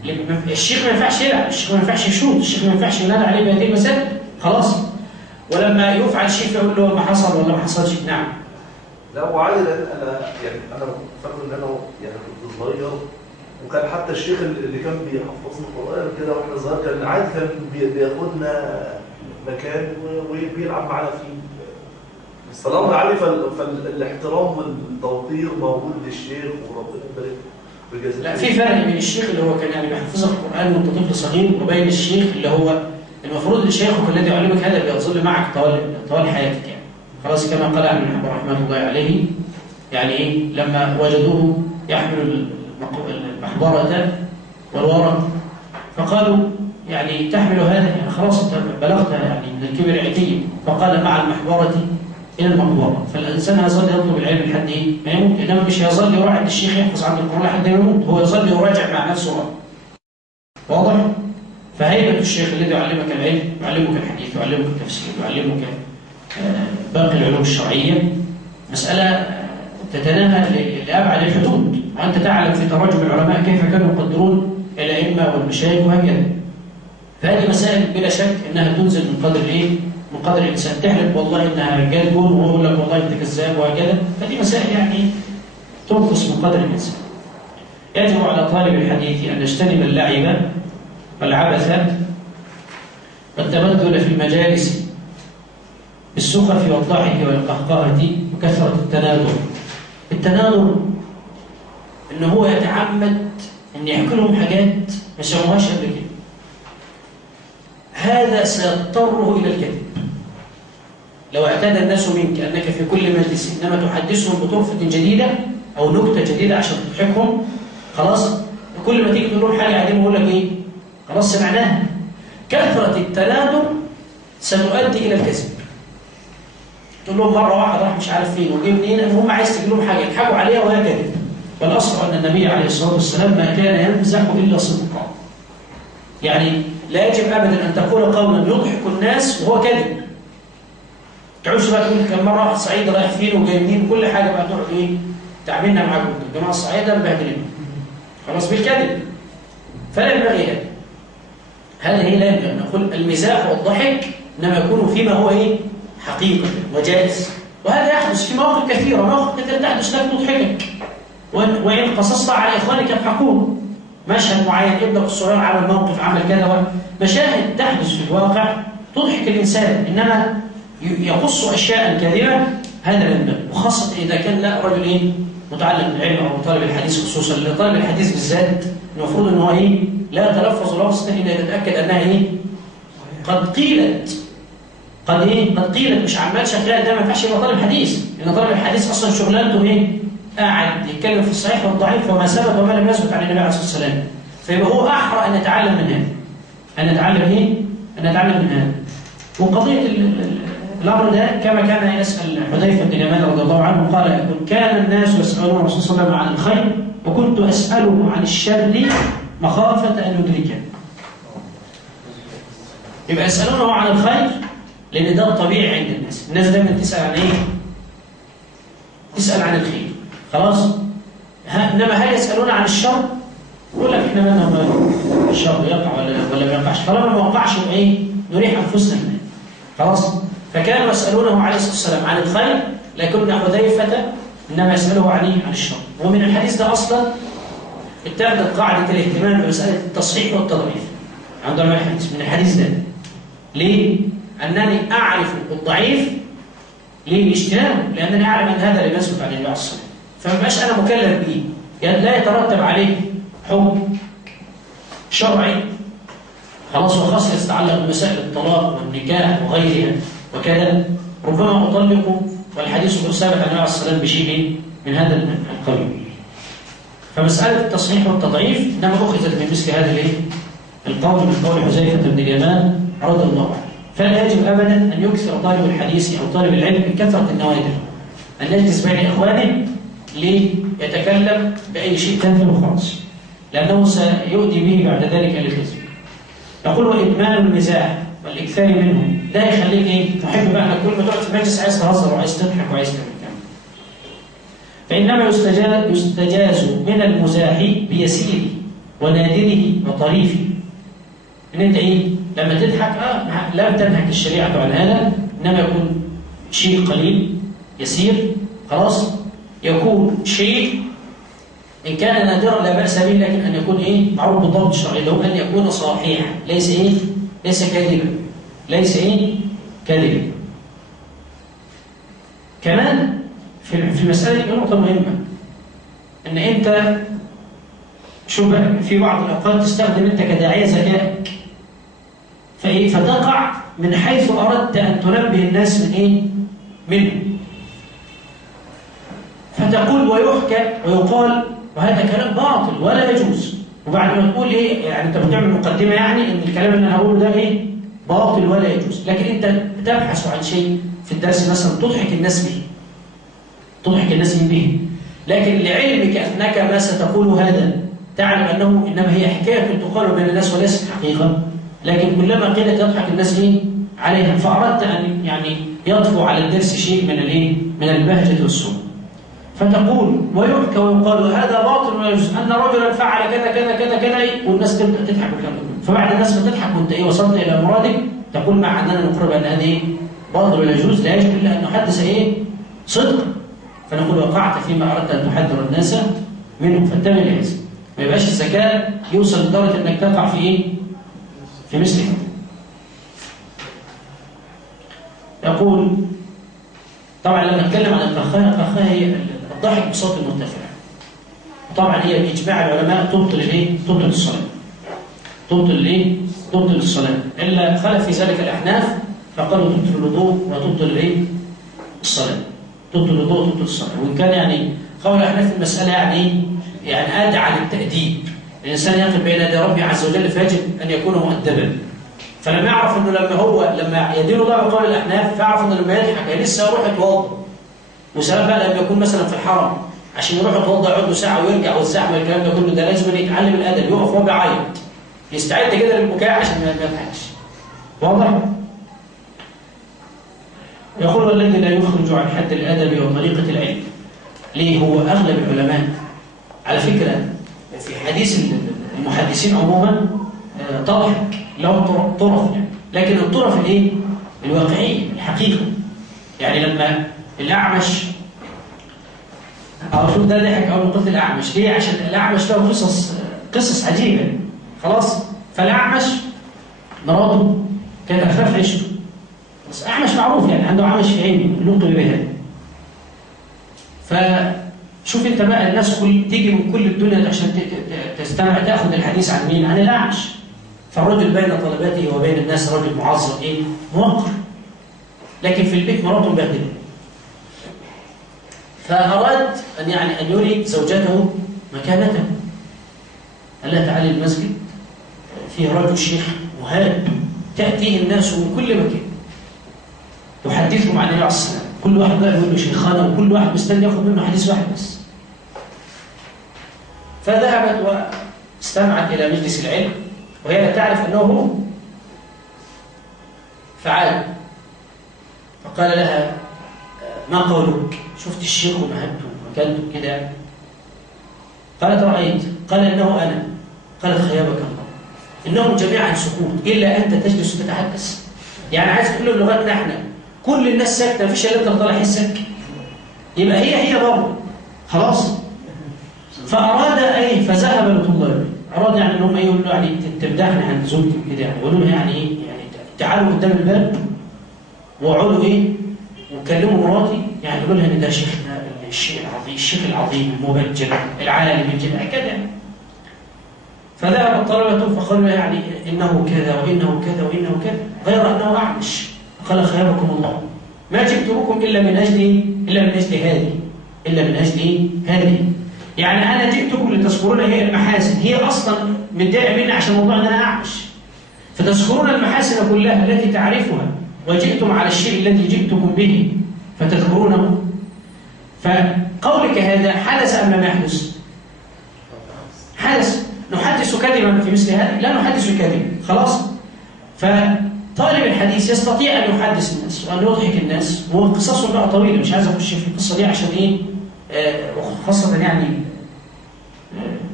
الشيخ ما ينفعش يلعب، الشيخ ما ينفعش يشوط، الشيخ ما ينفعش ينادى عليه بهذه المسائل خلاص. ولما يفعل شيء فيقول له ما حصل ولا ما حصلش. نعم. لا وعادي، لان انا فاكر ان انا يعني كنت صغير، وكان حتى الشيخ اللي كان بيحفظنا القرآن كده واحنا صغار كان عادي، كان بياخدنا مكان وبيلعب معانا فيه. طالما عادي فالاحترام والتوقير موجود للشيخ، وربنا يبارك في جزاء. لا، في فرق بين الشيخ اللي هو كان يعني بيحفظك القرآن وانت طفل صغير، وبين الشيخ اللي هو المفروض الشيخ الذي يعلمك هذا بيظل معك طوال حياتك يعني. خلاص كما قال ابن حبان رحمه الله عليه، يعني ايه لما وجدوه يحمل المحبرة والورق فقالوا يعني تحمل هذا، يعني خلاص انت بلغت يعني من الكبر عتيا، فقال مع المحبرة إلى المقبرة. فالإنسان يظل يطلب العلم لحد إيه؟ ما يموت، إنما مش يظل يروح عند الشيخ يحفظ عند القرآن لحد ما يموت، هو يظل يراجع مع نفسه. واضح؟ فهيبة الشيخ الذي يعلمك العلم، يعلمك الحديث، يعلمك التفسير، يعلمك باقي العلوم الشرعية، مسألة تتناهى لأبعد الحدود، وأنت تعلم في تراجم العلماء كيف كانوا يقدرون الأئمة والمشايخ وهكذا. فهذه مسائل بلا شك أنها تنزل من قدر الإيه؟ من قدر الإنسان. تحلف والله إنها جاد جول وهو يقول لك والله أنت كذاب وهكذا، فدي مسائل يعني تنقص من قدر الإنسان. يجب على طالب الحديث أن يجتنب اللعب والعبث والتبذل في المجالس بالسخف والضحك والقهقهة وكثرة التناظر. التناظر إنه هو يتعمد أن يحكي لهم حاجات ما شافوهاش قبل كده، هذا سيضطره إلى الكذب. لو اعتاد الناس منك أنك في كل مجلس إنما تحدثهم بطرفة جديدة أو نكتة جديدة عشان تضحكهم، خلاص كل ما تيجي تقول لهم حاجة عادية يقول لك إيه؟ خلاص سمعناها. كثرة التناظر ستؤدي إلى الكذب. تقول لهم مرة واحد راح مش عارف فين وجه منين، المهم عايز تجيب لهم حاجة يضحكوا عليها وهي كذب. والأصل أن النبي عليه الصلاة والسلام ما كان يمزح إلا صدقا. يعني لا يجب أبدا أن تقول قولا يضحك الناس وهو كذب. تعوش بقى تقول كم مرة واحد صعيد رايح فين وجاي منين وكل حاجة بقى تقعد إيه؟ تعملنا معاكم الجماعة الصعيدة مبهدلين. خلاص بالكذب. فلا ينبغي هذا. هذا هي لا ينبغي. نقول المزاح والضحك إنما يكون فيما هو إيه؟ حقيقة وجائز. وهذا يحدث في مواقف كثيرة، مواقف كثيرة تحدث لك تضحكك. وإن قصصت على إخوانك يضحكون. مشهد معين، ابنك الصغير عمل موقف، عمل كذا، مشاهد تحدث في الواقع تضحك الإنسان، إنما يقص أشياء كاذبة هذا لا ينبغي. وخاصة إذا كان لا رجل إيه؟ متعلم بالعلم أو طالب الحديث، خصوصا لطالب الحديث بالذات المفروض إن هو إيه؟ لا يتلفظ لفظ إلا إذا تتأكد أنها إيه؟ قد قيلت. قد إيه؟ قد قيلت، مش عمال شغال. ده ما ينفعش يبقى طالب حديث، لأن طالب الحديث أصلا شغلانته إيه؟ قاعد يتكلم في الصحيح والضعيف وما ثبت وما لم يثبت عن النبي عليه الصلاة والسلام. فيبقى هو أحرى أن يتعلم من هذا. أن نتعلم إيه؟ أن نتعلم من هذا. وقضية الأمر ده كما كان يسأل حذيفة بن اليمان رضي الله عنه، قال كان الناس يسألون الرسول صلى الله عليه وسلم عن الخير وكنت أسأله عن الشر مخافة أن يدركه. يبقى يسألونه عن الخير لأن ده الطبيعي عند الناس. الناس دايما تسأل عن إيه؟ تسأل عن الخير. خلاص؟ إنما هل يسألون عن الشر؟ يقول لك إحنا ما الشر يقع ولا ما يقعش. طالما ما وقعش إيه؟ نريح أنفسنا منه. خلاص؟ فكانوا يسألونه عليه الصلاة والسلام عن الخير، لكن حذيفة إنما يسأله عن الشر. ومن الحديث ده أصلا اتخذت قاعدة الاهتمام بمسألة التصحيح والتضعيف عند علماء الحديث من الحديث ده. ليه؟ أنني أعرف الضعيف للاجتناب، لأنني أعلم أن هذا لا يثبت عن النبي عليه الصلاة والسلام، فما بقاش أنا مكلف به، يعني لا يترتب عليه حكم شرعي. خلاص، وخاصة يتعلق بمسائل الطلاق والنكاح وغيرها وكذا، ربما أطلق والحديث ثابت عن النبي عليه الصلاة والسلام بشيء من هذا القبيل. فمسألة التصحيح والتضعيف إنما أخذت من مثل هذا القول من قول حذيفة بن اليمان رضي الله عنه. فلا يجب أبدا أن يكثر طالب الحديث أو طالب العلم بكثرة النوادر، أن يجلس بين إخوانه ليتكلم بأي شيء تافه وخلاص، لأنه سيؤدي به بعد ذلك إلى الكذب. يقول وإدمان المزاح والإكثار منه ده يخليك إيه؟ تحب بقى أنك كل ما تقعد في المجلس عايز تهزر وعايز تضحك وعايز تعمل كلام. فإنما يستجاز من المزاح بيسير ونادره وطريفه. ان انت ايه لما تضحك لم تنهك الشريعه عن هذا، انما يكون شيء قليل يسير خلاص، يكون شيء ان كان نادرا لا باس به، لكن ان يكون ايه معروف بالضبط الشرعي، اللي هو ان يكون صحيحا ليس كاذبا، ليس كاذبا. كمان في المساله دي نقطه مهمه، ان انت شوف بقى في بعض الاوقات تستخدم انت كداعيه ذكائك فتقع من حيث اردت ان تنبه الناس منه، فتقول ويحكى ويقال وهذا كلام باطل ولا يجوز، وبعد ما تقول يعني انت بتعمل مقدمه يعني ان الكلام اللي انا هقوله ده باطل ولا يجوز، لكن انت بتبحث عن شيء في الدرس مثلا تضحك الناس به، لكن لعلمك انك ما ستقول هذا تعلم انه انما هي حكايه تقال بين الناس وليست حقيقه، لكن كلما قيلت يضحك الناس عليها، فاردت ان يعني يطفو على الدرس شيء من البهجه والسرور، فتقول ويحكى ويقال هذا باطل ولا يجوز، ان رجلا فعل كذا كذا كذا كذا، والناس تبدا تضحك بالكلام ده، فبعد الناس ما تضحك وانت وصلت الى مرادك تقول مع اننا نقر بان هذه باطل ولا يجوز، لا يجوز الا ان نحدث صدق، فنقول وقعت فيما اردت ان تحذر الناس منه، فانتبه لهذا، ما يبقاش الذكاء يوصل لدرجه انك تقع في مثل هذا. يقول طبعا لما نتكلم عن القخاء هي الضحك بصوت مرتفع، طبعا هي باجماع العلماء تبطل الصلاه، تبطل الصلاه، الا خلف في ذلك الاحناف فقالوا تبطل الوضوء وتبطل الصلاه، تبطل الوضوء وتبطل الصلاه، وان كان يعني قول الاحناف في المساله يعني ادعى للتاديب، الانسان يقف بين يدي ربه عز وجل فيجب ان يكون مؤدبا، فلما يعرف انه لما يدين الله بقول الاحناف فيعرف انه لما يضحك لسه يروح يتوضا، وسلام بقى لما يكون مثلا في الحرم عشان يروح يتوضا يقعد له ساعه ويرجع والزحمه الكلام ده كله، ده لازم يتعلم الادب، يقف وهو بيعيط يستعد كده للبكاء عشان ما يضحكش. واضح؟ يقول والذي لا يخرج عن حد الادب وطريقه العلم. ليه؟ هو اغلب العلماء على فكره في حديث المحدثين عموما تضحك لهم طرف يعني، لكن الطرف الواقعيه الحقيقه، يعني لما الاعمش شوف ده ضحك اول ما قلت الاعمش ليه؟ عشان الاعمش له قصص عجيبه خلاص، فالاعمش مراته كانت اخلاف عيشته، بس اعمش معروف يعني عنده عمش في عينه لقب بها، فشوف انت بقى الناس تيجي من كل الدنيا عشان تستمع تاخذ الحديث عن مين؟ عن الاعمش، فالرجل بين طلباته وبين الناس رجل معظم موقر، لكن في البيت مراته مبهدله، فأراد أن يري زوجته مكانته، قال لها تعالي المسجد فيه رجل شيخ مهاب تأتيه الناس من كل مكان يحدثهم عن النبي عليه الصلاة والسلام، كل واحد بقى يقول له شيخنا وكل واحد مستني ياخذ منه حديث واحد بس. فذهبت واستمعت إلى مجلس العلم وهي لا تعرف أنه هو، فعاد فقال لها ما قولك؟ شفت الشيخ ومهبته ومكانته كده؟ قالت رأيت، قال إنه أنا، قالت خيابك الله، إنهم جميعا سكوت إلا أنت تجلس وتتحدث، يعني عايز تقول له لغتنا احنا كل الناس ساكتة مفيش إلا أنت طالع حسك، يبقى هي برضه خلاص. فأراد فذهب لطلابه، أراد يعني إنهم يقولوا له يعني تمدحني عند زوجتي كده، يعني يقولوا له يعني تعالوا قدام الباب وقعدوا وكلموا مراتي، يعني يقولوا لها ان ده شيخنا الشيخ العظيم المبجل العالم الجليل كذا. فذهب الطلبه فقالوا يعني انه كذا وانه كذا وانه كذا، غير انه اعمش، قال خيركم الله ما جئتكم الا من اجل هذه، يعني انا جئتكم لتذكرون هي المحاسن، هي اصلا متضايقه مني عشان موضوع ان انا اعمش، فتذكرون المحاسن كلها التي تعرفها، وجئتم على الشيء الذي جئتكم به فتذكرونه. فقولك هذا حدث أم لم يحدث؟ حدث. نحدث كذبا في مثل هذا؟ لا نحدث كذبا خلاص. فطالب الحديث يستطيع أن يحدث الناس وأن يضحك الناس، وقصصه بقى طويلة، مش عايز أخش في القصة دي عشان خاصة يعني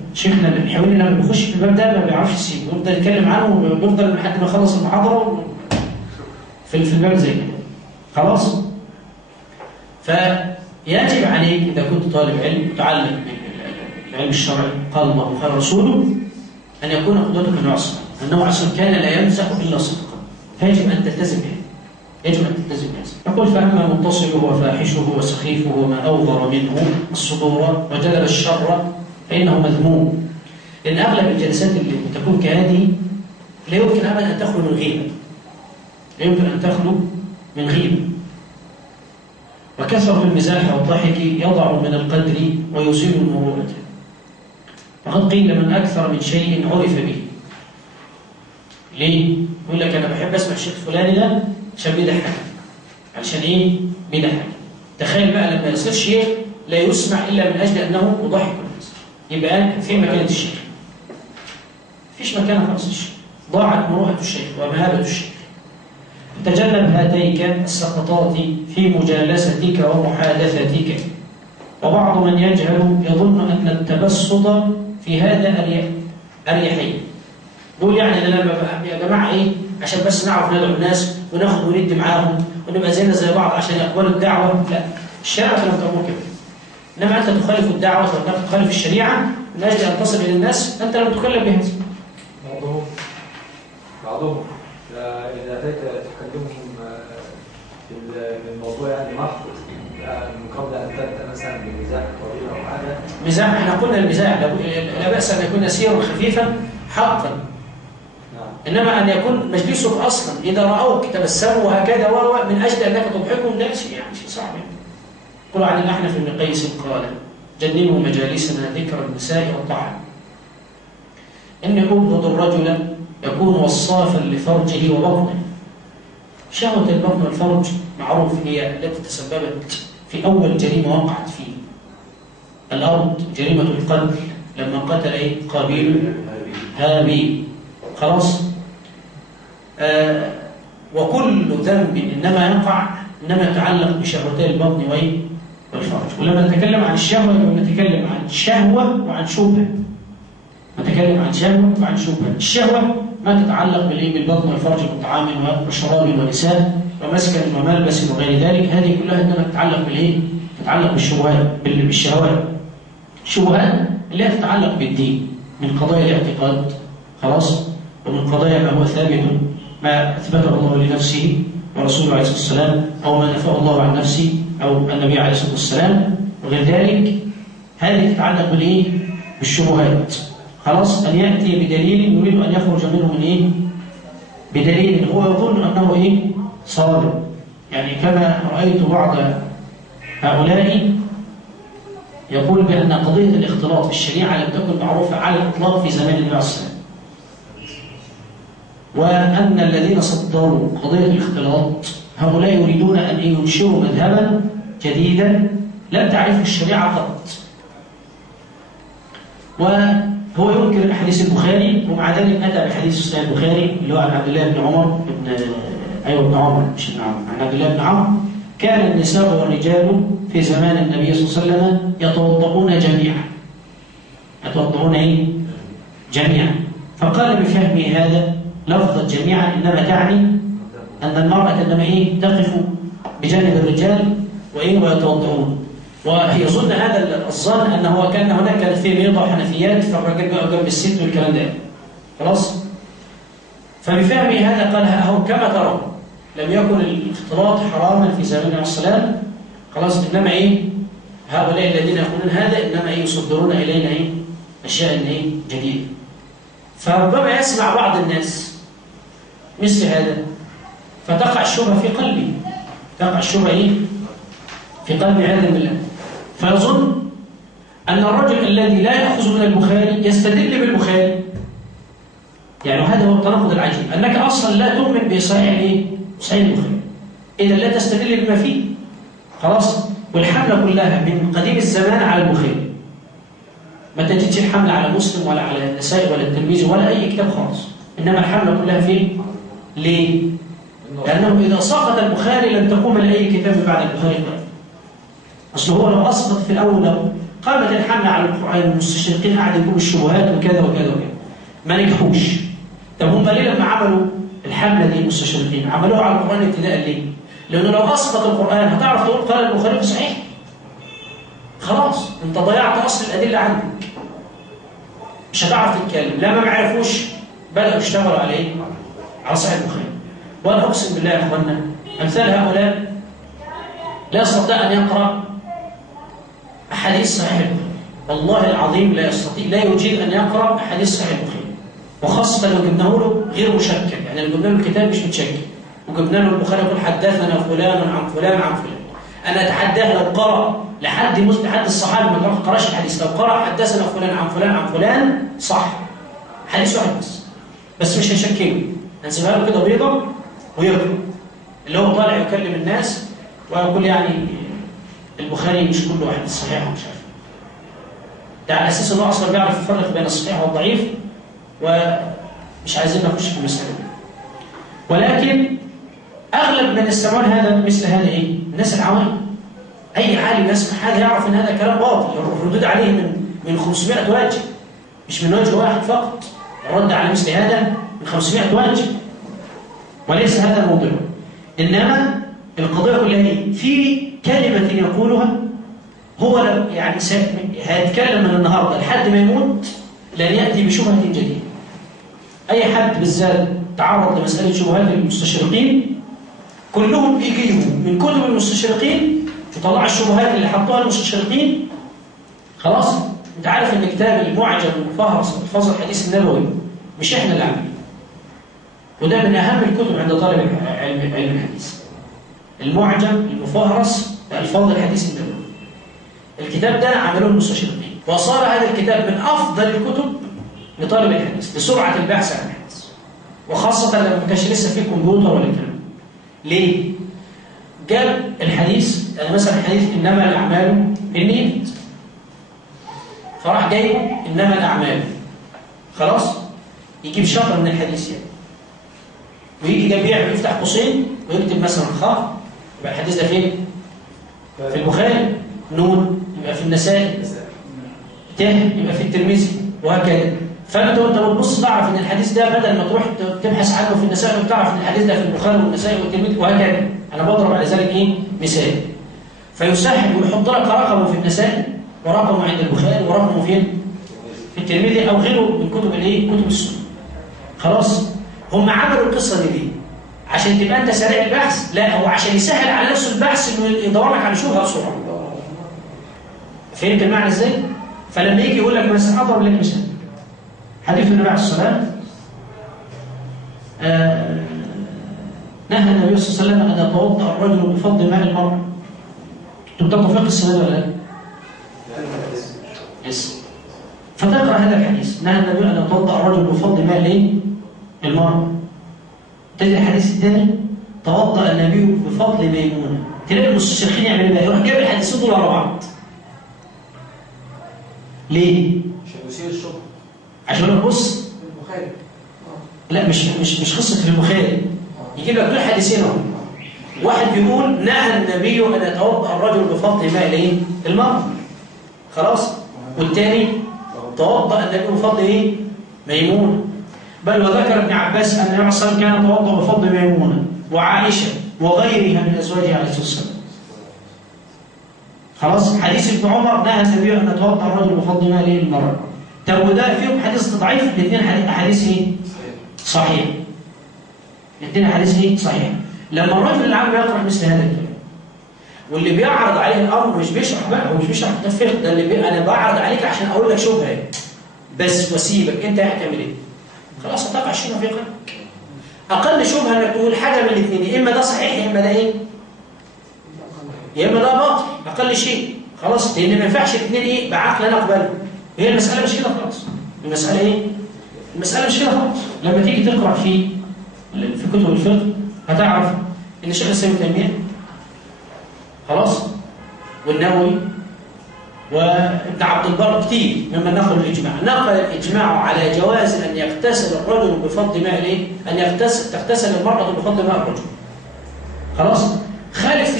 شيخنا الحويني لما بيخش في الباب ده ما بيعرفش يسيبه، بيفضل يتكلم عنه وبيفضل لحد ما يخلص المحاضرة في الباب زي كده. خلاص؟ فيجب عليك إذا كنت طالب علم متعلم بالعلم الشرعي قال الله وقال رسوله أن يكون قدوتك النبي صلى الله عليه وسلم، أنه عشان كان لا يمزح إلا صدقا، فيجب أن تلتزم به، يجب أن تلتزم به. يقول فأما متصله وفاحشه وسخيفه وما أوغر منه الصدور وجلب الشر فإنه مذموم. لأن أغلب الجلسات اللي تكون كهذه لا يمكن أبدا أن تخلو من غيبة، لا يمكن أن تخلو من غيبة. وكثرة المزاح والضحك يضع من القدر ويزيل المروءة. فقد قيل من أكثر من شيء عرف به. ليه؟ يقول لك أنا بحب أسمع الشيخ فلاني ده عشان بيضحك. علشان إيه؟ بيضحك. تخيل بقى لما يصير شيء لا يسمع إلا من أجل أنه يضحك الناس، يبقى في مكانة الشيخ. مفيش مكانة خالص الشيخ. ضاعت مروءة الشيخ ومهابة الشيخ. تجنب هاتيك السقطات في مجالستك ومحادثتك. وبعض من يجهل يظن أن التبسط في هذا أريحية. يقول يعني أنا لما يا جماعة إيه عشان بس نعرف ندعو الناس وناخد وندي معاهم ونبقى زينا زي بعض عشان يقبلوا الدعوة. لا، الشريعة لم تأمر كده. إنما أنت تخالف الدعوة وتخالف الشريعة من أجل أن تصل إلى الناس، أنت لم تكلم بهذا. بعضهم إذا أتيت تكلمهم في الموضوع يعني محض من قبل أن تبدأ مثلا بمزاح طويل أو حاجة. مزاح، احنا قلنا المزاح لا بأس أن يكون يسيرا خفيفا حقا. إنما أن يكون مجلسك أصلا إذا رأوك تبسموا وهكذا من أجل أنك تضحكهم ده شيء يعني شيء صعب. قل عن الأحنف بن قيس قال جنبوا مجالسنا ذكر النساء والطعام. إني أبغض الرجل يكون وصافا لفرجه وبطنه. شهوة البطن والفرج معروف هي التي تسببت في أول جريمة وقعت فيه الأرض، جريمة القتل لما قتل قابيل هابيل. خلاص؟ وكل ذنب إنما يقع إنما يتعلق بشهوتي البطن والفرج. ولما نتكلم عن الشهوة نتكلم عن شهوة وعن شبهة. نتكلم عن شهوة وعن شبهة. الشهوة ما تتعلق بالبطن والفرج وطعام وشراب ونساء ومسكن وملبس وغير ذلك، هذه كلها إنما تتعلق تتعلق بالشبهات بالشهوات. الشبهات اللي تتعلق بالدين من قضايا الاعتقاد، خلاص، ومن قضايا ما هو ثابت ما أثبته الله لنفسه ورسوله عليه الصلاة والسلام أو ما نفاه الله عن نفسه أو النبي عليه الصلاة والسلام وغير ذلك. هذه تتعلق بالشبهات. خلاص، أن يأتي بدليل يريد أن يخرج منه من بدليل هو يظن أنه صادق. يعني كما رأيت بعض هؤلاء يقول بأن قضية الاختلاط في الشريعة لم تكن معروفة على الإطلاق في زمان النبي عليه الصلاة والسلام، وأن الذين صدروا قضية الاختلاط هؤلاء يريدون أن ينشروا مذهبا جديدا لم تعرفه الشريعة قط. وهو ينكر أحاديث البخاري ومع ذلك أتى بحديث صحيح البخاري اللي هو عن عبد الله بن عمر بن عمر مش بن عمر، عن عبد الله بن عمر كان النساء والرجال في زمان النبي صلى الله عليه وسلم يتوضؤون جميعا. يتوضؤون جميعا. فقال بفهمه هذا لفظة جميعا إنما تعني أن المرأة إنما تقف بجانب الرجال ويتوضؤون. ويظن هذا الظن أنه كان هناك كانت فيه بيضة وحنفيات فالرجل بقى جنب الست والكلام ده. خلاص؟ فبفهمه هذا قال أهو كما ترون لم يكن الاختلاط حراما في زمان الصلاة. خلاص، إنما هؤلاء الذين يقولون هذا إنما يصدرون إلينا أشياء جديدة. فربما يسمع بعض الناس مثل هذا فتقع الشبهة في قلبي، تقع الشبهة في قلب عياذا بالله، فيظن أن الرجل الذي لا يأخذ من البخاري يستدل بالبخاري. يعني هذا هو التناقض العجيب، أنك أصلا لا تؤمن بصحيح صحيح البخاري إذا لا تستدل بما فيه. خلاص، والحملة كلها من قديم الزمان على البخاري، ما تجدش الحملة على مسلم ولا على النسائي ولا الترمذي ولا أي كتاب خالص، إنما الحملة كلها فين؟ ليه؟ لأنه إذا سقط البخاري لن تقوم لأي كتاب بعد البخاري. أصل هو لو أسقط في الأول قامت الحملة على القرآن، المستشرقين قعدوا يجيبوا الشبهات وكذا وكذا وكذا، ما نجحوش. طب هم ليه لما عملوا الحملة دي المستشرقين عملوها على القرآن ابتداء ليه؟ لأنه لو أسقط القرآن هتعرف تقول قال البخاري صحيح. خلاص أنت ضيعت أصل الأدلة عندك، مش هتعرف تتكلم. لما ما عرفوش بدأوا يشتغلوا على إيه؟ على صحيح البخاري. وأنا أقسم بالله يا إخواننا أمثال هؤلاء لا يستطيع أن يقرأ أحاديث صحيح البخاري، والله العظيم لا يستطيع، لا يجيد أن يقرأ أحاديث صحيح البخاري، وخاصة لو جبناه له غير مشكل، يعني لو جبنا له الكتاب مش متشكل وجبنا له البخاري يقول حدثنا فلان عن فلان عن فلان. أنا أتحداه لو قرأ لحد الصحابي ما قرأش الحديث، لو قرأ حدثنا فلان عن فلان عن فلان صح، حديث واحد بس مش هيشكله، هنسيبها له كده بيضة ويقرأ اللي هو طالع يكلم الناس ويقول يعني البخاري مش كله واحد صحيح ومش عارف. ده على أساس إنه أصلا بيعرف يفرق بين الصحيح والضعيف، ومش عايزين نخش في المسألة دي. ولكن أغلب من يستمعون هذا مثل هذا إيه؟ الناس العوام. أي عالم يسمع هذا يعرف إن هذا كلام باطل، الردود عليه من 500 وجه، مش من وجه واحد فقط. الرد على مثل هذا من 500 وجه، وليس هذا الموضوع. إنما القضية كلها إيه؟ في كلمة يقولها هو يعني هيتكلم من النهارده لحد ما يموت لن يأتي بشبهة جديدة. أي حد بالذات تعرض لمسألة شبهات المستشرقين كلهم بيجيبوا من كتب المستشرقين وطلع الشبهات اللي حطوها المستشرقين. خلاص أنت عارف إن كتاب المعجم المفهرس الفاظ الحديث النبوي مش إحنا اللي عاملينه، وده من أهم الكتب عند طالب علم الحديث. المعجم المفهرس لألفاظ الحديث النبوي، الكتاب ده عملوه المستشرقين، وصار هذا الكتاب من أفضل الكتب لطالب الحديث لسرعة البحث عن الحديث، وخاصة لما ما كانش لسه فيه كمبيوتر ولا كلام. ليه؟ جاب الحديث، يعني مثلا حديث إنما الأعمال بالنيات، فراح جايبه إنما الأعمال، خلاص يجيب شطر من الحديث يعني، ويجي جنبيه يفتح قوسين ويكتب مثلا خاء، يبقى الحديث ده فين؟ في البخاري. نون يبقى في النسائي، ت يبقى في الترمذي، وهكذا. فانت وانت بتبص تعرف ان الحديث ده بدل ما تروح تبحث عنه في النسائي وتعرف ان الحديث ده في البخاري والنسائي والترمذي وهكذا. انا بضرب على ذلك ايه؟ مثال. فيسهل ويحط لك رقمه في النسائي ورقمه عند البخاري ورقمه فين؟ في الترمذي او غيره من كتب الايه؟ كتب السنه. خلاص؟ هم عملوا القصه دي ليه؟ عشان تبقى انت سريع البحث؟ لا، هو عشان يسهل على نفسه البحث انه يدور لك على شبهه بسرعه. فهمت المعنى ازاي؟ فلما يجي يقول لك مثلا اضرب لك مثال حديث النبي عليه الصلاه والسلام نهى النبي صلى الله عليه وسلم ان يتوضا الرجل بفضل ماء المرء. انتم تتفق السنه ولا لا؟ يس. فتقرا هذا الحديث نهى النبي ان يتوضا الرجل بفضل ماء المرء. تجد الحديث الثاني توضا النبي بفضل ميمونه. تلاقي المستشرقين يعملوا ايه؟ يروح جايب الحديثين دول على بعض. ليه؟ عشان يثير الشبهه. عشان يقول لك بص البخاري. لا مش قصه في البخاري. يجيب لك دول حديثين اهو. واحد بيقول نهى النبي ان يتوضا الرجل بفضل ماء المرء. خلاص؟ والثاني توضا النبي بفضل ميمونه. بل وذكر ابن عباس ان النبي صلى الله عليه وسلم كان يتوضا بفضل ميمونه وعائشه وغيرها من ازواجه عليه الصلاه والسلام. خلاص؟ حديث ابن عمر نهى النبي ان يتوضا الرجل بفضل ماء المرء. طب وده فيهم حديث ضعيف؟ الاثنين احاديث ايه؟ صحيح. الاثنين احاديث ايه؟ صحيح. لما الرجل العام يقرا مثل هذا الكلام واللي بيعرض عليه الامر مش بيشرح بقى، هو مش بيشرح تفرق، ده اللي انا بعرض عليك عشان اقول لك شبهه بس واسيبك انت هتعمل ايه؟ خلاص هتقع الشبهه في قلبك. اقل شبهه انك تقول حاجه من الاثنين، يا اما ده صحيح يا اما ده ايه؟ يا اما ده باطل، اقل شيء. خلاص؟ لان ما ينفعش الاثنين ايه؟ بعقل انا اقبله. هي المساله مش كده خالص. المساله ايه؟ المساله مش كده خالص. لما تيجي تقرا في كتب الفقه هتعرف ان شيخ الاسلام ابن تيميه خلاص والنووي وابن عبد البر كتير ممن نقل الاجماع، نقل الاجماع على جواز ان يغتسل الرجل بفضل ماء ان تغتسل المراه بفضل ماء الرجل. خلاص؟ خالف في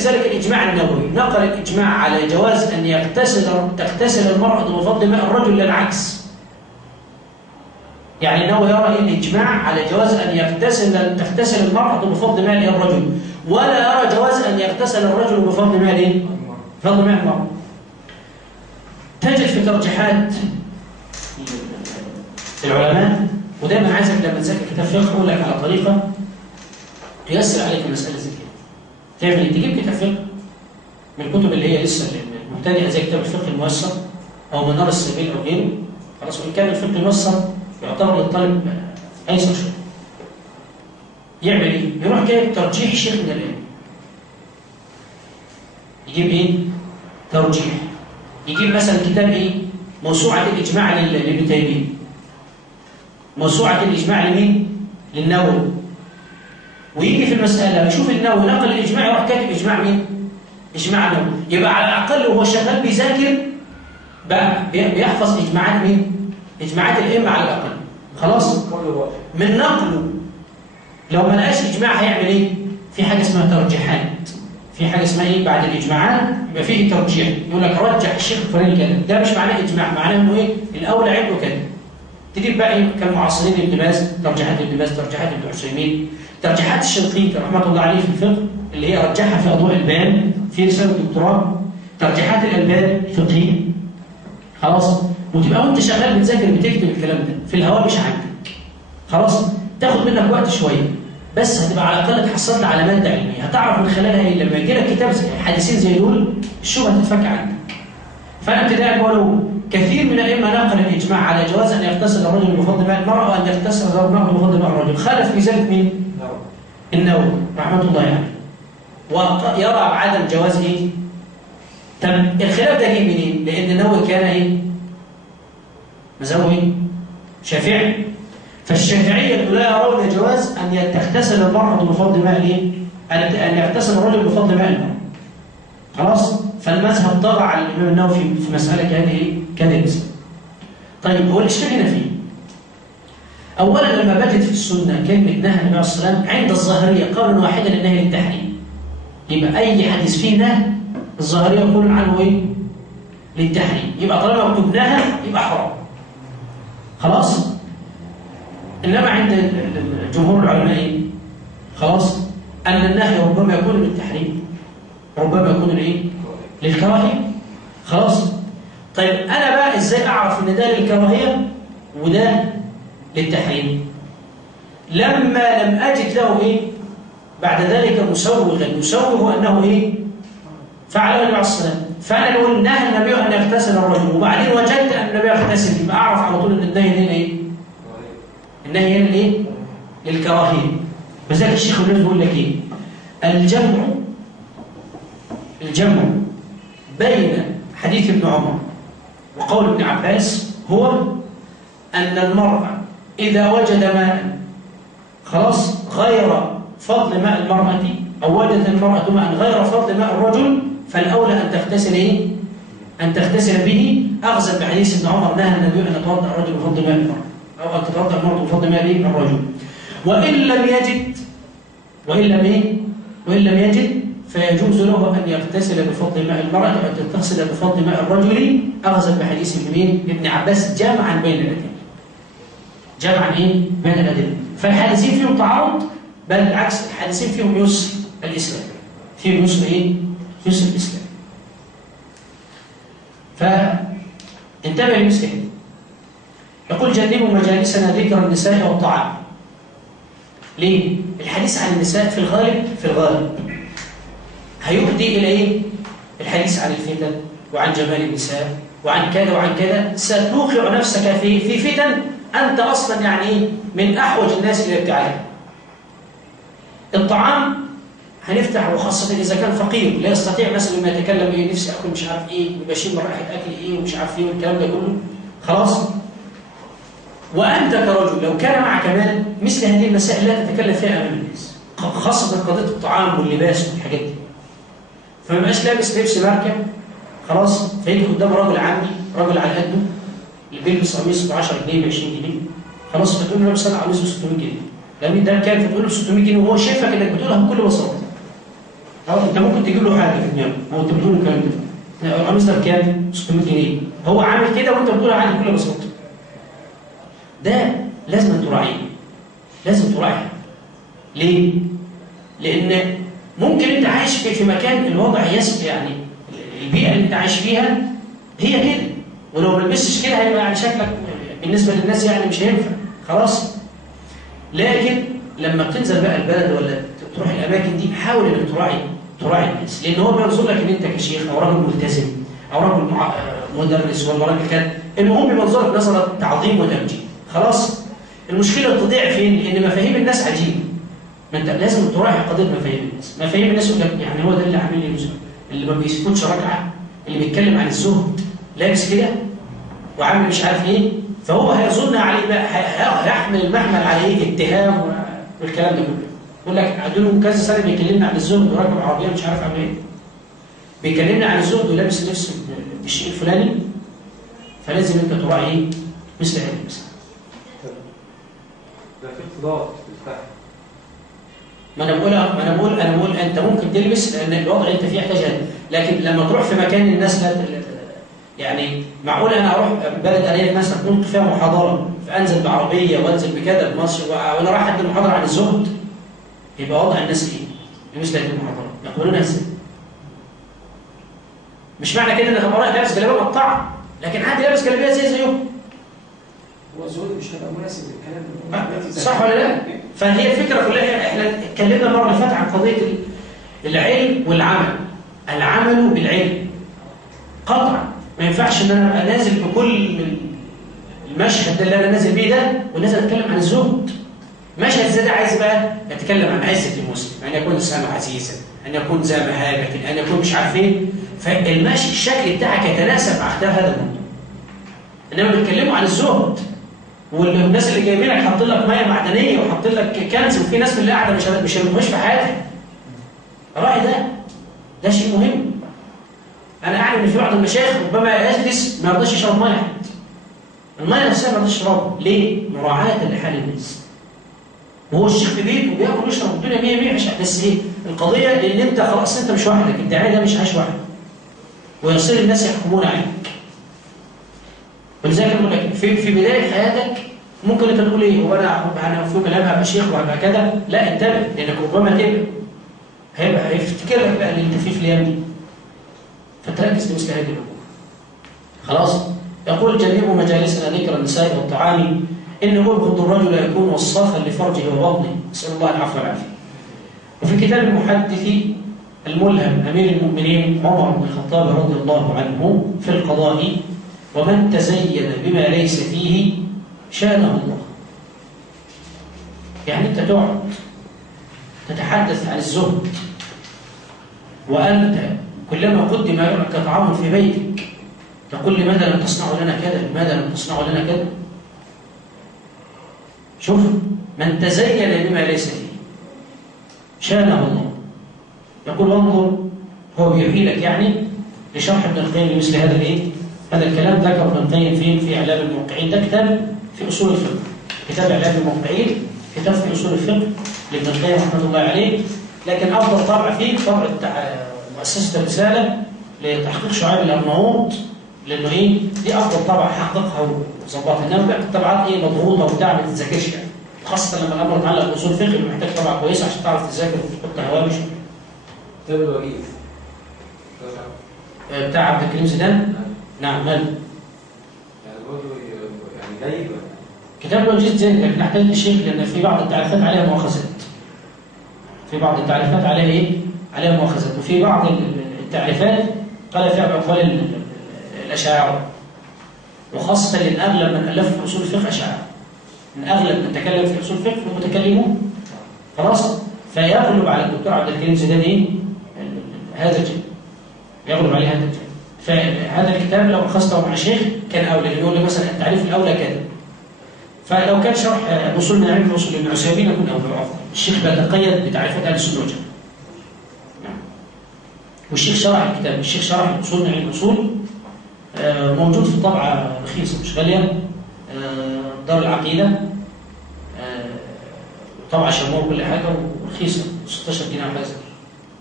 ذلك الإجماع النووي نقل الإجماع على جواز أن تغتسل المرأة بفضل ماء الرجل لا العكس. يعني النووي يرى الإجماع على جواز أن تغتسل المرأة بفضل ماء الرجل، ولا يرى جواز أن يغتسل الرجل بفضل ماء بفضل ماء المرأة. تجد في ترجيحات العلماء، ودايما عايزك لما تذاكر كتاب فقه اقول لك على طريقه تيسر عليك المساله زي كده. تعمل ايه؟ تجيب كتاب فقه من الكتب اللي هي لسه مبتدئه زي كتاب الفقه الميسر او منار السبيل او غيره. خلاص، وان كان الفقه الميسر يعتبر للطالب ايسر شويه. يعمل ايه؟ يروح جايب ترجيح شيخ من العلم. يجيب ايه؟ ترجيح. يجيب مثلا كتاب ايه؟ موسوعه الاجماع لابن تيميه. موسوعة الإجماع لمين؟ للنووي. ويجي في المسألة يشوف النووي نقل الإجماع يروح كاتب إجماع مين؟ إجماع النووي. يبقى على الأقل وهو شغال بيذاكر بقى بيحفظ إجماعات مين؟ إجماعات الأئمة على الأقل. خلاص؟ من نقله لو ما لقاش إجماع هيعمل إيه؟ في حاجة اسمها ترجيحات. في حاجة اسمها إيه؟ بعد الإجماعات يبقى فيه ترجيح. يقول لك رجح الشيخ الفلاني كده. ده مش معناه إجماع، معناه إنه إيه؟ الأولى عنده كده. تجيب بقى ايه كالمعاصرين ابن باز، ترجيحات ابن باز، ترجيحات ابن عثيمين، ترجيحات الشنقيطي رحمه الله عليه في الفقه اللي هي رجحها في اضواء البيان في رساله الدكتوراه، ترجيحات الالباني الفقهيه. خلاص، وتبقى وانت شغال بتذاكر بتكتب الكلام ده في الهواء مش عندك. خلاص، تاخد منك وقت شويه بس هتبقى على الاقل تحصلت على ماده علميه هتعرف من خلالها ايه لما يجي لك كتاب حديثين زي دول الشبهه تتفك عندك. فانا ابتداء ولو كثير من الائمه نقل الاجماع على جواز ان يغتسل الرجل بفضل ماء المراه وان يغتسل المراه بفضل ماء الرجل، خالف في ذلك مين؟ النووي رحمه الله عليه. ويرى بعدم جواز ايه؟ طب الخلاف ده جه منين؟ لان النووي كان ايه؟ مذهبه ايه؟ شافعي. فالشافعيه لا يرون جواز ان تغتسل المراه بفضل ماء ايه؟ ان يغتسل الرجل بفضل ماء المراه. خلاص؟ فالمذهب طغى على الإمام النووي في مسألة كان المذهب. طيب هو الإشكال هنا فيه؟ أولا لما بدت في السنة كلمة نهى النبي عليه الصلاة والسلام عند الظاهرية قولا واحدا النهي للتحريم. يبقى أي حديث فيه نهي الظاهرية يقولون عنه إيه؟ للتحريم. يبقى طالما مكتوب نهى يبقى حرام. خلاص؟ إنما عند جمهور العلماء إيه؟ خلاص؟ أن النهي ربما يكون للتحريم ربما يكون لإيه؟ للكراهية. خلاص؟ طيب أنا بقى إزاي أعرف إن ده للكراهية وده للتحريم؟ لما لم أجد له إيه؟ بعد ذلك مسوغا يسوغ أنه إيه؟ فعله النبي عليه الصلاة والسلام. فأنا لو نهى النبي أن يغتسل الرجل وبعدين وجدت أن النبي يغتسل يبقى أعرف على طول أن النهي هنا إيه؟ النهي هنا إيه؟ للكراهية. وذلك الشيخ ابن بيقول لك إيه؟ الجمع بين حديث ابن عمر وقول ابن عباس هو أن المرأة إذا وجد ماء خلاص غير فضل ماء المرأة أو وجدت المرأة ماء غير فضل ماء الرجل فالأولى أن تغتسل إيه؟ أن تغتسل به أخذا بحديث ابن عمر نهى النبي أن يتوضأ الرجل بفضل ماء المرأة أو أن تتوضأ المرأة بفضل ماء الرجل. وإن لم يجد فيجوز له أن يغتسل بفضل ماء المرأة أو تغتسل بفضل ماء الرجل أخذا بحديث ابن عباس جمعا بين الأدلة. جمعا إيه؟ بين الأدلة. فالحديثين فيهم تعارض بل بالعكس الحديثين فيهم يسر الإسلام. فيهم يسر إيه؟ يسر الإسلام. فانتبه للمسلم. يقول جنبوا مجالسنا ذكر النساء والطعام. ليه؟ الحديث عن النساء في الغالب هيؤدي إلى إيه؟ الحديث عن الفتن وعن جمال النساء وعن كذا وعن كذا. ستوقع نفسك في فتن أنت أصلا يعني من أحوج الناس إلى ابتعادها. الطعام هنفتح وخاصة إذا كان فقير لا يستطيع مثلا ما يتكلم إيه نفسي أكل مش عارف إيه ويشم رائحة أكل إيه ومش عارف إيه والكلام ده كله. خلاص؟ وأنت كرجل لو كان معك مال مثل هذه المسائل لا تتكلم فيها أمام الناس، خاصة قضية الطعام واللباس والحاجات دي. فما يبقاش لابس لبس مركب خلاص فيجي قدام راجل عمي راجل على قده اللي بيلبس قميص ب 10 جنيه ب 20 جنيه خلاص فتقول له لابس انا قميص ب 600 جنيه لان ده كان فتقول له 600 جنيه وهو شايفك انك بتقولها بكل بساطه. أو أنت ممكن تجيب له حاجة في دماغه أو أنت بتقول له الكلام ده القميص ده بكام؟ 600 جنيه هو عامل كده وأنت بتقول عادي بكل بساطة. ده لازم تراعيه، لازم تراعيه. ليه؟ لأن ممكن أنت عايش في مكان الوضع يعني البيئة اللي أنت عايش فيها هي كده، ولو ما لبستش كده هيبقى يعني شكلك بالنسبة للناس يعني مش هينفع خلاص. لكن لما بتنزل بقى البلد ولا تروح الأماكن دي حاول إنك تراعي الناس، لأن هو بينظر لك إن أنت كشيخ أو راجل ملتزم أو راجل مدرس ولا راجل كده، إن هو بينظر لك نظرة تعظيم وتمجيد خلاص. المشكلة تضيع فين؟ لأن مفاهيم الناس عجيبة. ما أنت لازم تراعي قضية مفاهيم الناس. مفاهيم الناس يقول لك يعني هو ده اللي عامل لي مسلم، اللي ما بيسكتش ركعة، اللي بيتكلم عن الزهد لابس كده وعامل مش عارف ايه، فهو هيظن عليه بقى هيحمل المحمل على ايه؟ اتهام والكلام ده كله. يقول لك عدول كذا سنه بيكلمنا عن الزهد وراكب عربيه مش عارف عامل ايه. بيكلمنا عن الزهد ولابس لبس بالشيء الفلاني، فلازم انت تراعي ايه؟ مثل هذه المسألة. ده في اختلاط في الفهم. ما انا بقول انت ممكن تلبس لان الوضع اللي انت فيه يحتاج هذا، لكن لما تروح في مكان الناس لا يعني معقول انا اروح بلد اريد مثلا كنت فيها محاضره فانزل بعربيه وانزل بكذا بمصر وانا رايح ادي محاضره عن الزهد، يبقى وضع الناس ايه؟ مثل هذه المحاضره يقولونها ازاي؟ مش معنى كده ان الامراء لابس جلابيه مقطعه، لكن عادي لابس جلابيه زيهم. هو الزهد مش هيبقى مناسب للكلام ده صح ولا لا؟ فهي الفكره كلها احنا اتكلمنا المره اللي فاتت عن قضيه العلم والعمل. العمل بالعلم قطعا. ما ينفعش ان انا ابقى نازل بكل المشهد ده اللي انا نازل بيه ده ونازل اتكلم عن الزهد. مشهد زي ده عايز بقى اتكلم عن عزه المسلم، ان يكون لسانه عزيزا، ان يكون ذا مهابه، ان يكون مش عارف ايه. فالمشي الشكل بتاعك يتناسب مع اختلاف هذا الموضوع. انما بيتكلموا عن الزهد والناس اللي جايبينك حاطين لك ميه معدنيه وحاطين لك كنز، وفي ناس من اللي قاعده مش هيبقوش في حياتها. الراعي ده شيء مهم. انا اعلم ان في بعض المشايخ ربما يجلس ما يرضاش يشرب ميه حتى. الميه نفسها ما يرضاش يشربها، ليه؟ مراعاه لحال الناس. وهو الشيخ في بيته وبياكل ويشرب الدنيا 100 100، بس ايه؟ القضيه ان انت خلاص انت مش وحدك، الداعيه ده مش عايش وحدك. ويصير الناس يحكمون عليك. ولذلك بقول لك في بدايه حياتك ممكن انت تقول ايه؟ هو انا في كلام هبقى شيخ وهبقى كذا، لا انتبه، لانك ربما هيفتكر لك بقى اللي انت فيه في الايام دي. فتركز في مثل هذه الامور. خلاص؟ يقول جنبوا مجالسنا ذكر النساء والطعام ان ابغض الرجل يكون وصافا لفرجه وبطنه، نسال الله العفو والعافيه. وفي كتاب المحدث الملهم امير المؤمنين عمر بن الخطاب رضي الله عنه في القضاء: ومن تزين بما ليس فيه شانه الله. يعني انت تقعد تتحدث عن الزهد وانت كلما قدم لك طعام في بيتك تقول لماذا لم تصنعوا لنا كذا؟ لماذا لم تصنعوا لنا كذا؟ شوف، من تزين بما ليس فيه شانه الله. يقول وانظر، هو بيحيي لك يعني لشرح ابن القيم لمثل هذا الايه؟ هذا الكلام ذكر ابن القيم فين؟ في اعلام الموقعين. ده كتاب في اصول الفقه، كتاب اعلام الموقعين، كتاب في اصول الفقه لابن القيم رحمه الله عليه. لكن افضل طبع فيه طبع مؤسسه الرساله لتحقيق شعيب الارناؤوط، لانه ايه؟ دي افضل طبعه حققها وظبطها. انما بقى الطبعات ايه؟ مضغوطه وبتاع ما تتذاكرش يعني، خاصه لما الامر يتعلق باصول الفقه اللي محتاج طبعه كويسه عشان تعرف تذاكر وتحط هوامش. كتاب الوجيز بتاع عبد الكريم زيدان. نعم ماله؟ يعني برضه يعني جيد ولا؟ كتاب الوجيز زين، لكن نحتاج للشيخ لان في بعض التعريفات عليها مؤاخذات. في بعض التعريفات عليها ايه؟ عليها مؤاخذات، وفي بعض التعريفات قال فيها بأقوال الأشاعرة، وخاصة لأن أغلب من ألف في أصول الفقه أشاعرة. من أغلب من تكلم في أصول الفقه المتكلمون. خلاص؟ فيغلب على الدكتور عبد الكريم زيدان إيه؟ هذا الجانب. يغلب عليه هذا الجانب. فهذا الكتاب لو أخذته مع شيخ كان أولى، يقول لي مثلا التعريف الأولى كذا. فلو كان شرح أصول من علم الأصول ابن عثيمين يكون أولى وأفضل. الشيخ بيتقيد بتعريفات أهل السنة والجماعة. والشيخ شرح الكتاب، الشيخ شرح الأصول من علم الأصول، موجود في طبعة رخيصة مش غالية، دار العقيدة، طبعة شموع كل حاجة ورخيصة 16 جنيه على حاجة.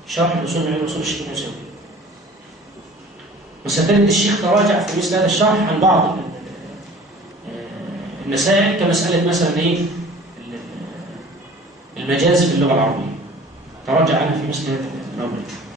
شرح الأصول من أصول الشيخ المسوي. وستجد الشيخ تراجع في مثل هذا الشرح عن بعض المسائل كمسألة مثلا إيه المجاز في اللغة العربية، تراجع عنها في مثل هذا الأمر.